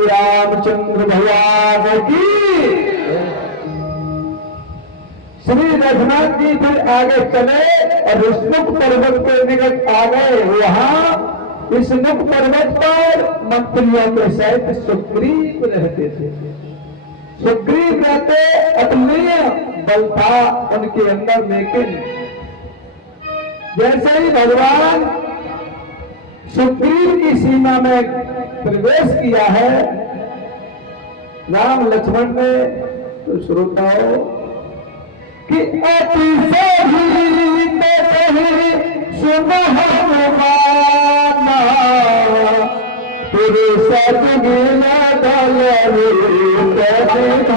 रामचंद्र भगवान की। श्री रघुनाथ जी फिर आगे चले और इस मुख पर्वत के निकट आ गए। वहां इस मुख पर्वत पर मंत्रियों के सहित सुग्रीव रहते थे। सुग्रीव रहते, अतुलनीय बल था उनके अंदर, लेकिन जैसे ही भगवान सुग्रीव की सीमा में प्रवेश किया है राम लक्ष्मण ने, तो श्रोताओं कि अति सुनो हनुमाना, पुरुष गिला दल राम जय राम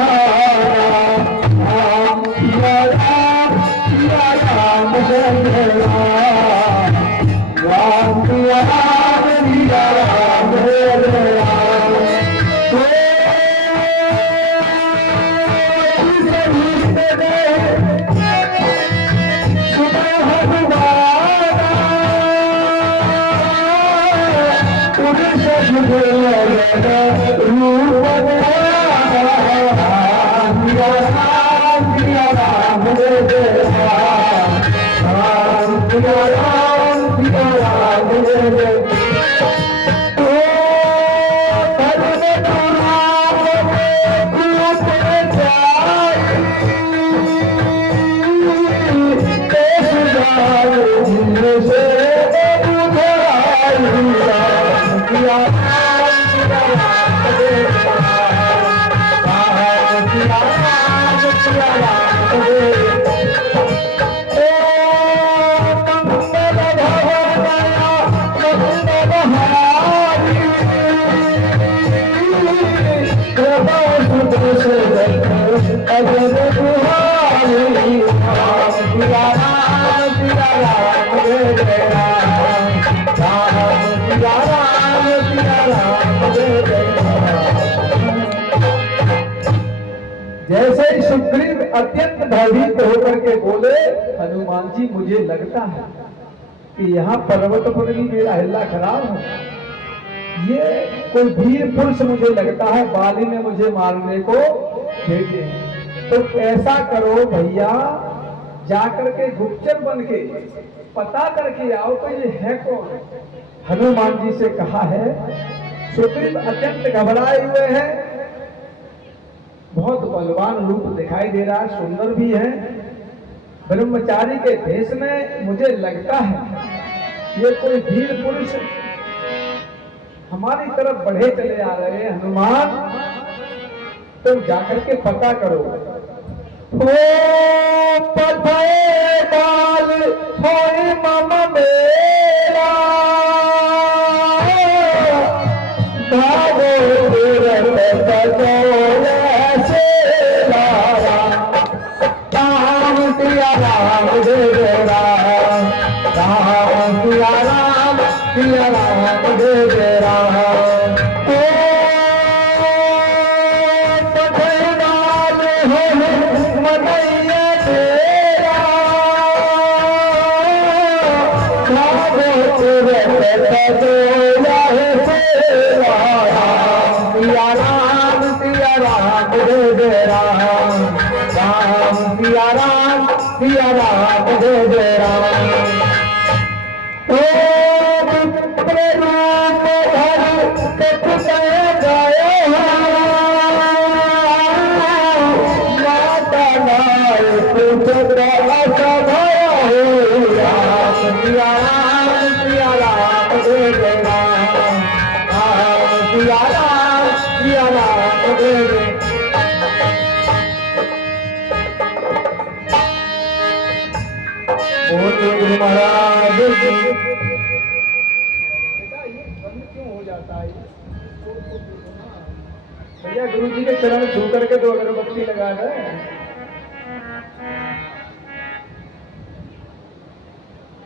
राम अत्यंत भयभीत होकर के बोले, हनुमान जी मुझे लगता है कि यहाँ पर्वत पर भी मेरा हिल्ला खराब है। ये कोई वीर पुरुष मुझे लगता है बाली ने मुझे मारने को भेजे। तो ऐसा करो भैया, जाकर के गुप्तचर बन के पता करके आओ तो ये है कौन। हनुमान जी से कहा है। सुग्रीव अत्यंत घबराए हुए हैं, बहुत बलवान रूप दिखाई दे रहा है, सुंदर भी है, ब्रह्मचारी के भेष में। मुझे लगता है ये कोई वीर पुरुष हमारी तरफ बढ़े चले आ रहे हैं। हनुमान तुम जाकर के पता करो। हो पथए बाल होए मम मेरा, भागो तीरथ सजोले सेरा, राम सिया राम जय राम, राम सिया राम जय जय राम। सिया राम जय जय राम। ओ विप्र रूप धरि कछ कह जायो, माता नायक जग अस भयो। राम सिया राम जय जय राम, राम सिया राम जय जय। गुरु महाराज बेटा ये बंद क्यों हो जाता है? भैया गुरु जी के चरण छू करके दो अगरबत्ती लगा दें।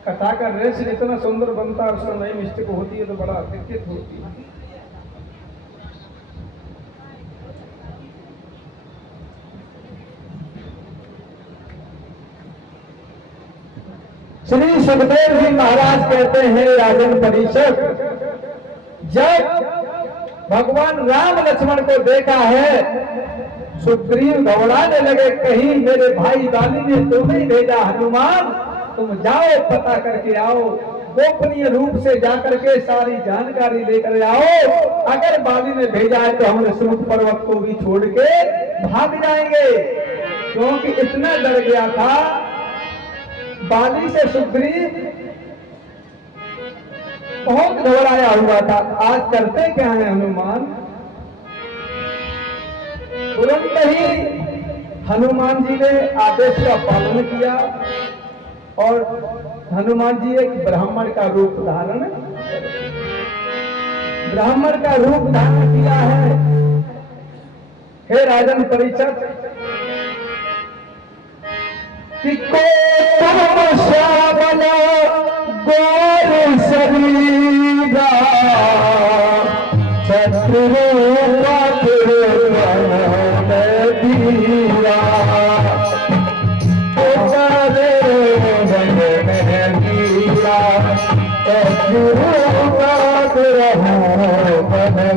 कथा का रहस्य इतना सुंदर बनता है, उसमें नई मिस्टेक होती है तो बड़ा दिक्कत होती है। श्री सुखदेव जी महाराज कहते हैं, राजन परीक्षक, जब भगवान राम लक्ष्मण को देखा है, सुग्रीव घबराने लगे, कहीं मेरे भाई बाली ने तुम्हें भेजा। हनुमान तुम जाओ पता करके आओ, गोपनीय रूप से जाकर के सारी जानकारी लेकर आओ। अगर बाली ने भेजा है तो हम ऋषमुख पर्वत को भी छोड़ के भाग जाएंगे, क्योंकि इतना डर गया था बाली से। सुग्रीव बहुत घबराया हुआ था। आज करते क्या है हनुमान, तुरंत ही हनुमान जी ने आदेश का पालन किया और हनुमान जी एक ब्राह्मण का रूप धारण किया है। हे राजन परीक्षक, कि को श्यामल गौर शरीरा, शत्रु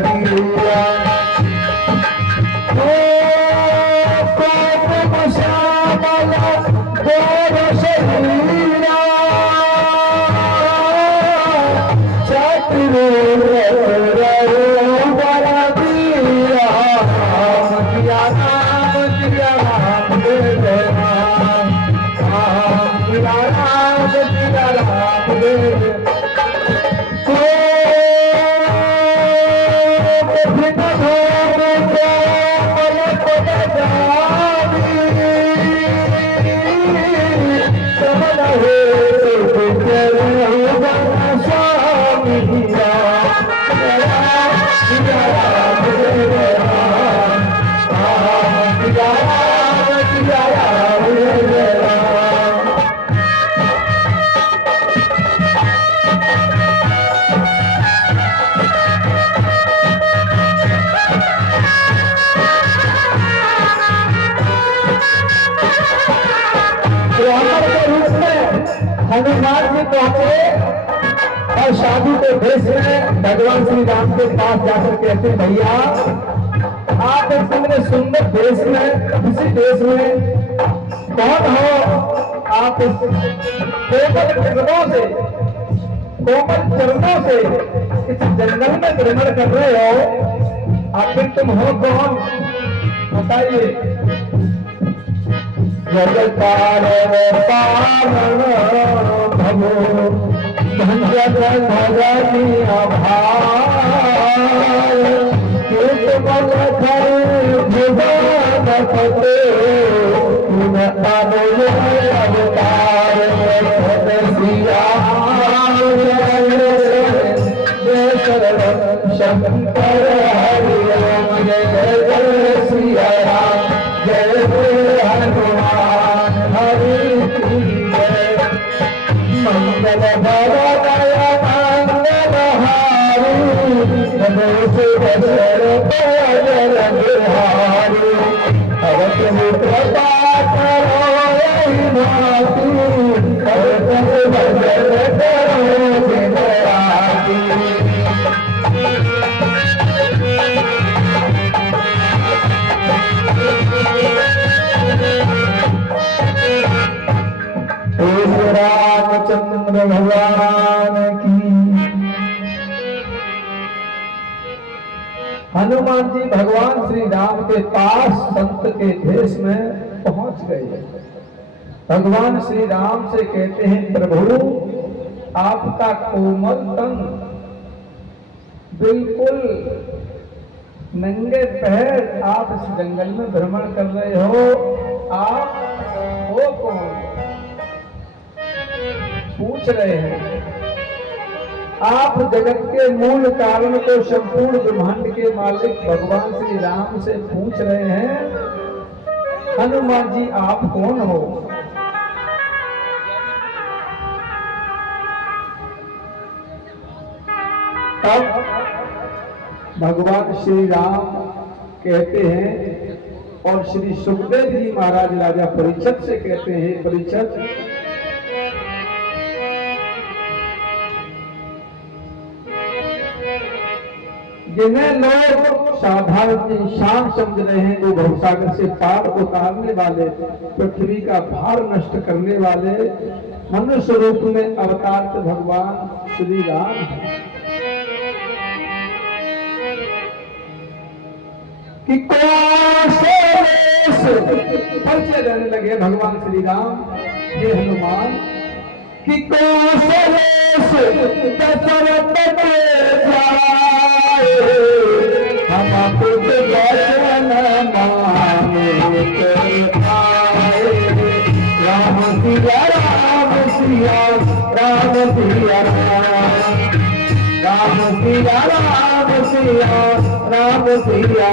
दीरा, हनुमान जी पहुंचे और साधु के भेष में भगवान श्री राम के पास जाकर कहते, भैया आप इतने सुंदर देश में, किसी देश में कौन हो? आप इस कोमल चरणों से, कोमल चरणों से इस जंगल में भ्रमण कर रहे हो, आखिर तुम हो कौन? बताइए। जगतार पावन भवो भंजन भजनी अभार कीर्तन कर भुवन पते तुम अनुय अवतार सिया जय शरण शंकर हरि राम जय जय सिया राम जय जय हनुमान हरि की जय। मंगल भवदय मंगल हारी नमोसे दशरथ जल बिहारी अवत कृपा करो यही भांति अवत भजन करो बिनती। रामचंद्र भगवान की। हनुमान जी भगवान श्री राम के पास संत के भेष में पहुंच गए। भगवान श्री राम से कहते हैं, प्रभु आपका कोमल तन, बिल्कुल नंगे पैर आप इस जंगल में भ्रमण कर रहे हो, आप हो कौन? पूछ रहे हैं। आप जगत के मूल कारण को, संपूर्ण ब्रह्मांड के मालिक भगवान श्री राम से पूछ रहे हैं, हनुमान जी आप कौन हो? तब भगवान श्री राम कहते हैं और श्री सुखदेव जी महाराज राजा परीक्षित से कहते हैं, परीक्षित जिन्हें लोग साधारण इंसान समझ रहे हैं, वो भवसागर से पार उतारने वाले, पृथ्वी का भार नष्ट करने वाले मनुष्य रूप में अवतार भगवान श्री राम हैं। कि परिचय देने लगे भगवान श्री राम, ये हनुमान कि हम तुझ वचन माने राम सिया राम सिया राम सिया राम सिया राम सिया राम सिया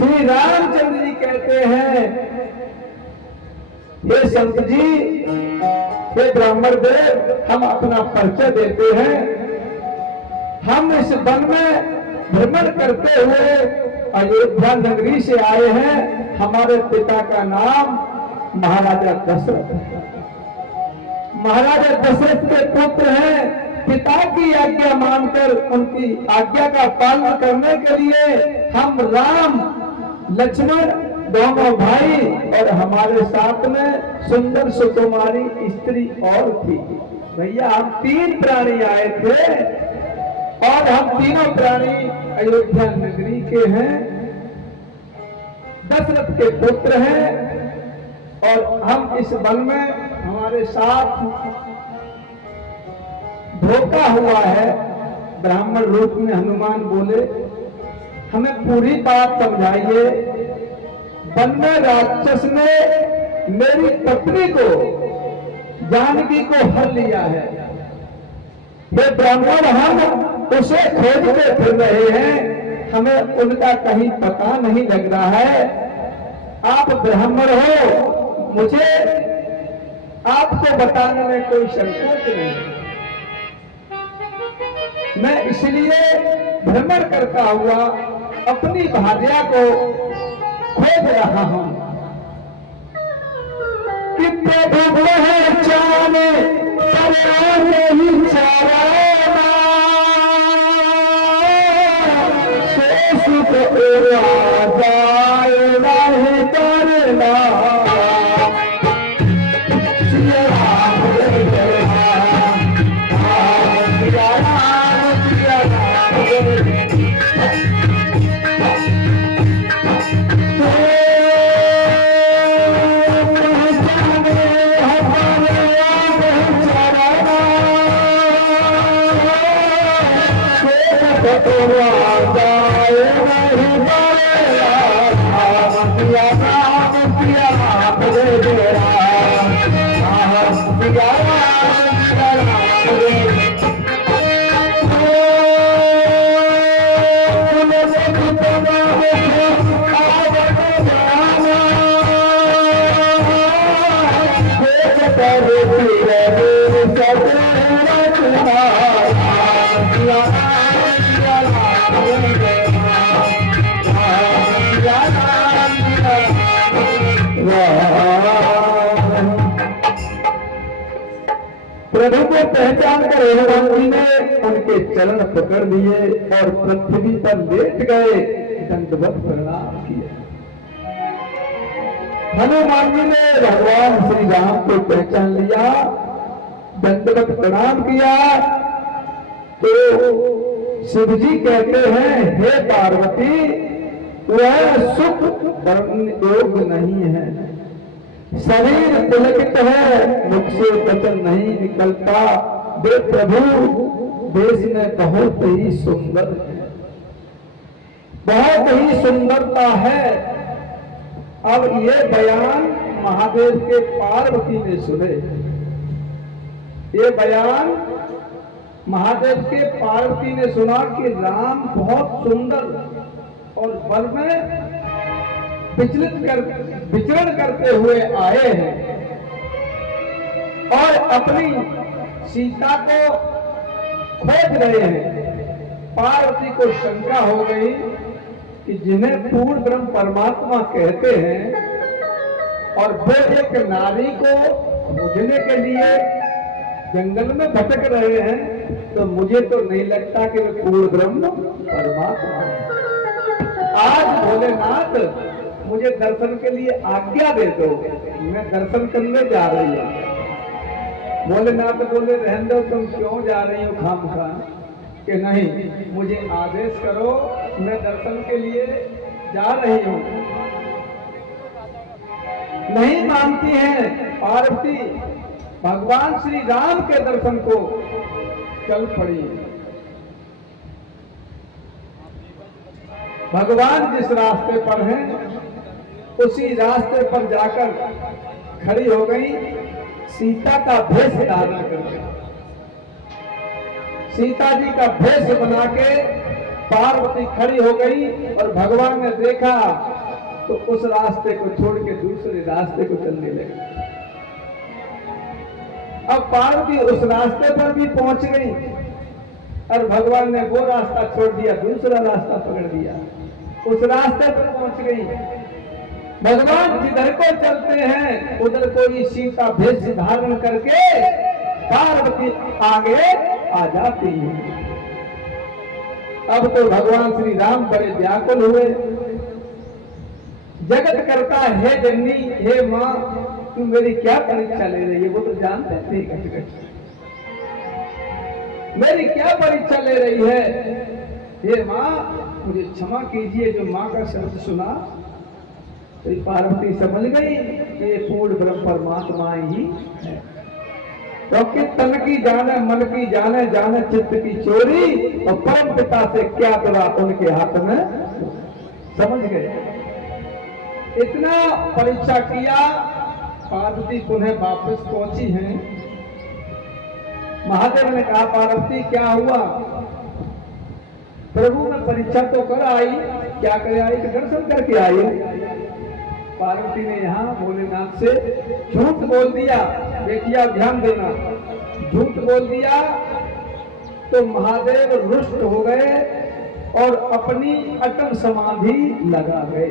श्री रामचंद्र जी कहते हैं, हे संत जी, हे ब्राह्मण देव, हम अपना परिचय देते हैं। हम इस वन में भ्रमण करते हुए अयोध्या नगरी से आए हैं। हमारे पिता का नाम महाराजा दशरथ है। महाराजा दशरथ के पुत्र हैं। पिता की आज्ञा मानकर उनकी आज्ञा का पालन करने के लिए हम राम लक्ष्मण दोनों भाई और हमारे साथ में सुंदर सुकुमारी स्त्री और थी। भैया हम 3 प्राणी आए थे और हम तीनों प्राणी अयोध्या नगरी के हैं, दशरथ के पुत्र हैं और हम इस वन में हमारे साथ धोखा हुआ है। ब्राह्मण रूप में हनुमान बोले, हमें पूरी बात समझाइए। वन में राक्षस ने मेरी पत्नी को, जानकी को हर लिया है। वे ब्राह्मण हम उसे खोजते फिर रहे हैं, हमें उनका कहीं पता नहीं लग रहा है। आप ब्राह्मण हो, मुझे आपको बताने में कोई संकोच नहीं। मैं इसलिए भ्रमण करता हुआ अपनी भार्या को खोज रहा हूं कि प्रभु पहचाने नहीं चारा सुख जाए नहीं करना। प्रभु को पहचान कर हनुमान जी ने उनके चरण पकड़ लिए और पृथ्वी पर लेट गए, दंडवत प्रणाम किया। हनुमान जी ने भगवान श्री राम को पहचान लिया, दंडवत प्रणाम किया। तो शिव जी कहते हैं, हे पार्वती, वह सुख वर्ण योग नहीं है, शरीर पुलकित है, मुख से वचन नहीं निकलता। वे प्रभु देश में बहुत ही सुंदर है, बहुत ही सुंदरता है। अब ये बयान महादेव के पार्वती ने सुने। ये बयान महादेव के पार्वती ने सुना कि राम बहुत सुंदर और वन में विचरण करते हुए आए हैं और अपनी सीता को खोज रहे हैं। पार्वती को शंका हो गई कि जिन्हें पूर्ण ब्रह्म परमात्मा कहते हैं और वो एक नारी को खोजने के लिए जंगल में भटक रहे हैं, तो मुझे तो नहीं लगता कि वे पूर्ण ब्रह्म परमात्मा है। आज भोलेनाथ मुझे दर्शन के लिए आज्ञा दे दो, मैं दर्शन करने जा रही हूँ। भोलेनाथ बोले, रहने दो, तुम क्यों जा रही हो खामखा? कि नहीं, मुझे आदेश करो, मैं दर्शन के लिए जा रही हूँ। नहीं मानती हैं पार्वती, भगवान श्री राम के दर्शन को चल पड़ी। भगवान जिस रास्ते पर हैं उसी रास्ते पर जाकर खड़ी हो गई, सीता का भेष धारण करके। सीता जी का भेष बना के पार्वती खड़ी हो गई और भगवान ने देखा तो उस रास्ते को छोड़ के दूसरे रास्ते को चलने लगे। अब पार्वती उस रास्ते पर भी पहुंच गई और भगवान ने वो रास्ता छोड़ दिया, दूसरा रास्ता पकड़ दिया, उस रास्ते पर पहुंच गई। भगवान जिधर को चलते हैं उधर कोई सीता भेष धारण करके पार्वती आगे आ जाती है। अब तो भगवान श्री राम बड़े व्याकुल हुए। जगत करता है, हे जननी, हे माँ, तुम मेरी क्या परीक्षा ले रही है? वो तो जानते थे घट घट। मेरी क्या परीक्षा ले रही है? हे माँ, मुझे क्षमा कीजिए। जो माँ का शब्द सुना तो पार्वती समझ गई कि ये पूर्ण ब्रह्म परमात्मा ही है। क्योंकि तन की जाने, मन की जाने, जाने चित्त की चोरी, और परम पिता से क्या दवा उनके हाथ में, समझ गए। इतना परीक्षा किया, पार्वती पुनः वापस पहुंची हैं। महादेव ने कहा, पार्वती क्या हुआ? प्रभु ने परीक्षा तो कर आई, क्या कर आई? दर्शन करके आई। पार्वती ने यहाँ भोलेनाथ से झूठ बोल दिया। बेटिया ध्यान देना, झूठ बोल दिया तो महादेव रुष्ट हो गए और अपनी अटल समाधि लगा गए।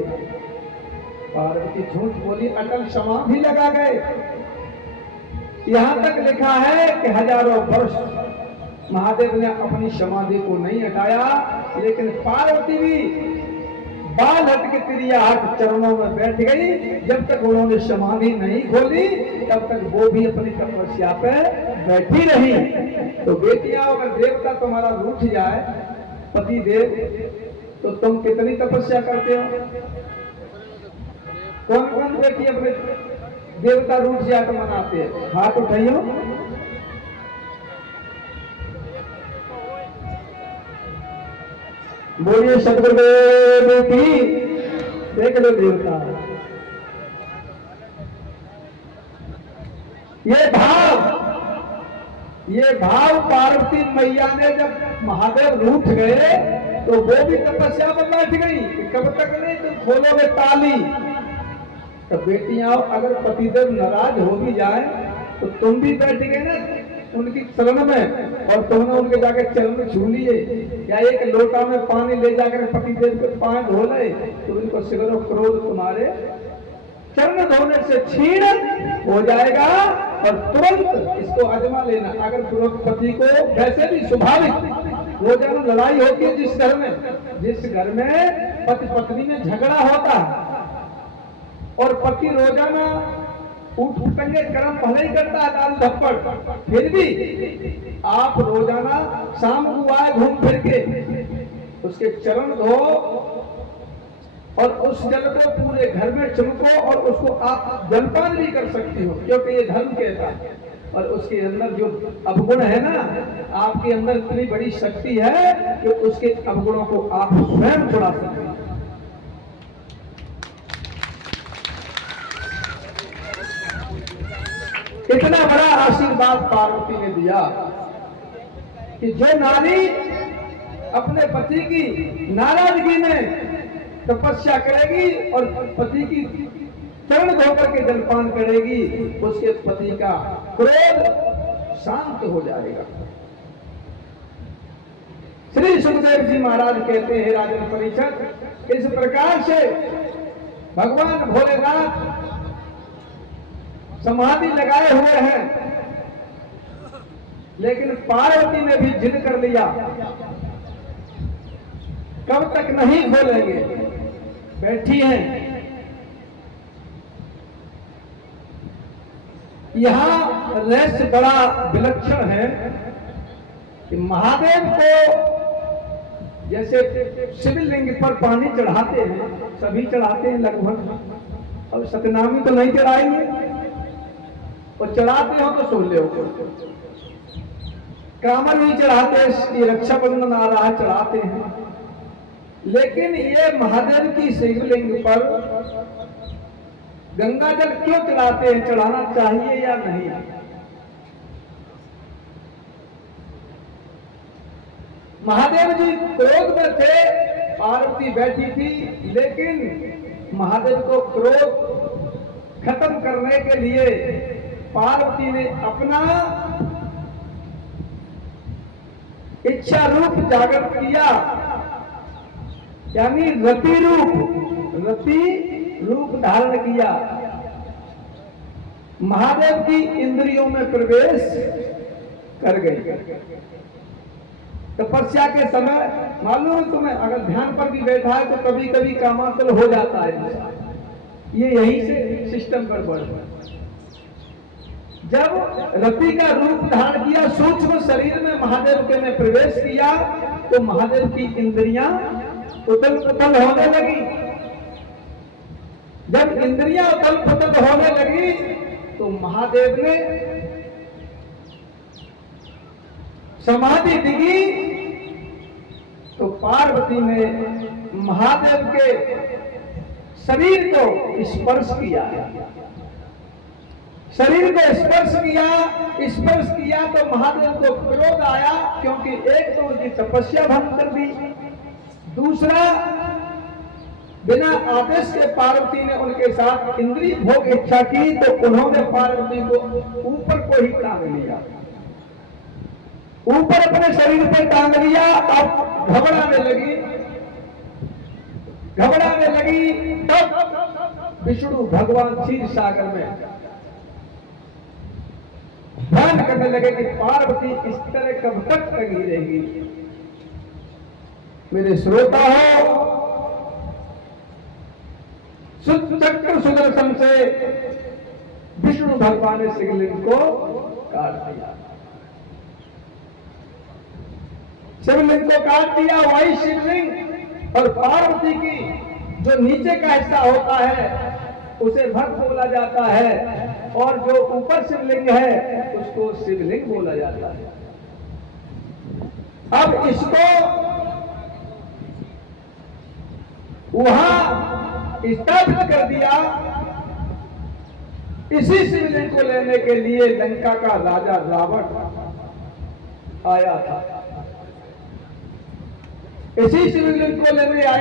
पार्वती झूठ बोली, अटल समाधि लगा गए। यहां तक लिखा है कि हजारों वर्ष महादेव ने अपनी समाधि को नहीं हटाया, लेकिन पार्वती भी बाल हट के त्रियाहट चरणों में बैठ गई। जब तक उन्होंने समाधि नहीं खोली तब तक वो भी अपनी तपस्या पे बैठी रही। तो बेटियां, अगर देवता तुम्हारा रूठ जाए, पति देव, तो तुम कितनी तपस्या करते हो? कौन कौन बेटी अपने देवता रूठ जाए तो मनाते हैं? हाथ उठाइयो। बोलिए सतगुरुदेव की। देख लो देवता, ये भाव पार्वती मैया ने जब महादेव रूठ गए तो वो भी तपस्या में बैठ गई। कब तक नहीं? तुम खोलोगे ताली। तो बेटियां, अगर पतिदेव नाराज हो भी जाए तो तुम भी बैठ गए ना उनकी शरण में, और तुमने उनके जाके चरण छू लिए, या एक लोटा में पानी ले जाकर पतिदेव के पांव धो ले, तो उनको सिगरो क्रोध तुम्हारे चरण धोने से छीण हो जाएगा। और तुरंत इसको आजमा लेना। अगर पति को, वैसे भी स्वाभाविक रोजाना लड़ाई होती है जिस घर में पति पत्नी में झगड़ा होता है, और पति रोजाना उठ पटंगे कर्म भले ही करता है, दारू धप्पड़, फिर भी आप रोजाना शाम को आए घूम फिर के उसके चरण धो और उस जल को पूरे घर में छिड़को, और उसको आप जलपान भी कर सकती हो, क्योंकि ये धर्म कहता है। और उसके अंदर जो अवगुण है ना, आपके अंदर इतनी बड़ी शक्ति है कि उसके अवगुणों को आप स्वयं छुड़ा सकते हैं। इतना बड़ा आशीर्वाद पार्वती ने दिया कि जो नारी अपने पति की नाराजगी में तपस्या करेगी और पति की चरण धोकर के जलपान करेगी, उसके पति का क्रोध शांत हो जाएगा। श्री सुखदेव जी महाराज कहते हैं, राजन परीक्षित, इस प्रकार से भगवान भोलेनाथ समाधि लगाए हुए हैं, लेकिन पार्वती ने भी जिद कर लिया, कब तक नहीं खोलेंगे, बैठी हैं। यहां रहस्य बड़ा विलक्षण है कि महादेव को जैसे शिवलिंग पर पानी चढ़ाते हैं, सभी चढ़ाते हैं लगभग, अब सतनामी तो नहीं चढ़ाएंगे, और चढ़ाते हो तो सुन लो, कामर नहीं चढ़ाते, ये रक्षाबंधन आ रहा है चढ़ाते हैं। लेकिन ये महादेव की शिवलिंग पर गंगा जल क्यों चढ़ाते हैं? चढ़ाना चाहिए या नहीं? महादेव जी क्रोध में थे, पार्वती बैठी थी, लेकिन महादेव को क्रोध खत्म करने के लिए पार्वती ने अपना इच्छा रूप जागृत किया, यानी रति रूप धारण किया। महादेव की इंद्रियों में प्रवेश कर गई। तपस्या के समय मालूम है तुम्हें, अगर ध्यान पर भी बैठा है तो कभी कभी कामाकुल हो जाता है। ये यहीं से सिस्टम गड़बड़ है। जब रति का रूप धारण किया, सूक्ष्म शरीर में महादेव के में प्रवेश किया, तो महादेव की इंद्रियां उथल पुथल होने लगी। जब इंद्रियां उथल पुथल होने लगी तो महादेव ने समाधि दिगी, तो पार्वती ने महादेव के शरीर को स्पर्श किया। शरीर को स्पर्श किया तो महादेव को क्रोध आया, क्योंकि एक तो उनकी तपस्या भंग कर दी, दूसरा बिना आदेश के पार्वती ने उनके साथ इंद्रिय भोग इच्छा की, तो उन्होंने पार्वती को ऊपर को ही टांग लिया, ऊपर अपने शरीर पर टांग लिया। अब घबराने लगी, तब विष्णु भगवान क्षीर सागर में ध्यान करने लगे कि पार्वती इस तरह कब तक टंगी रहेगी। मेरे श्रोता हो, चक्र सुदर्शन से विष्णु भगवान ने शिवलिंग को काट दिया, शिवलिंग को काट दिया। वही शिवलिंग और पार्वती की जो नीचे का हिस्सा होता है उसे भक्त बोला जाता है, और जो ऊपर शिवलिंग है उसको शिवलिंग बोला जाता है। अब इसको वहां स्थापित कर दिया। इसी शिवलिंग को लेने के लिए लंका का राजा रावण आया था, इसी शिवलिंग को लेने आया।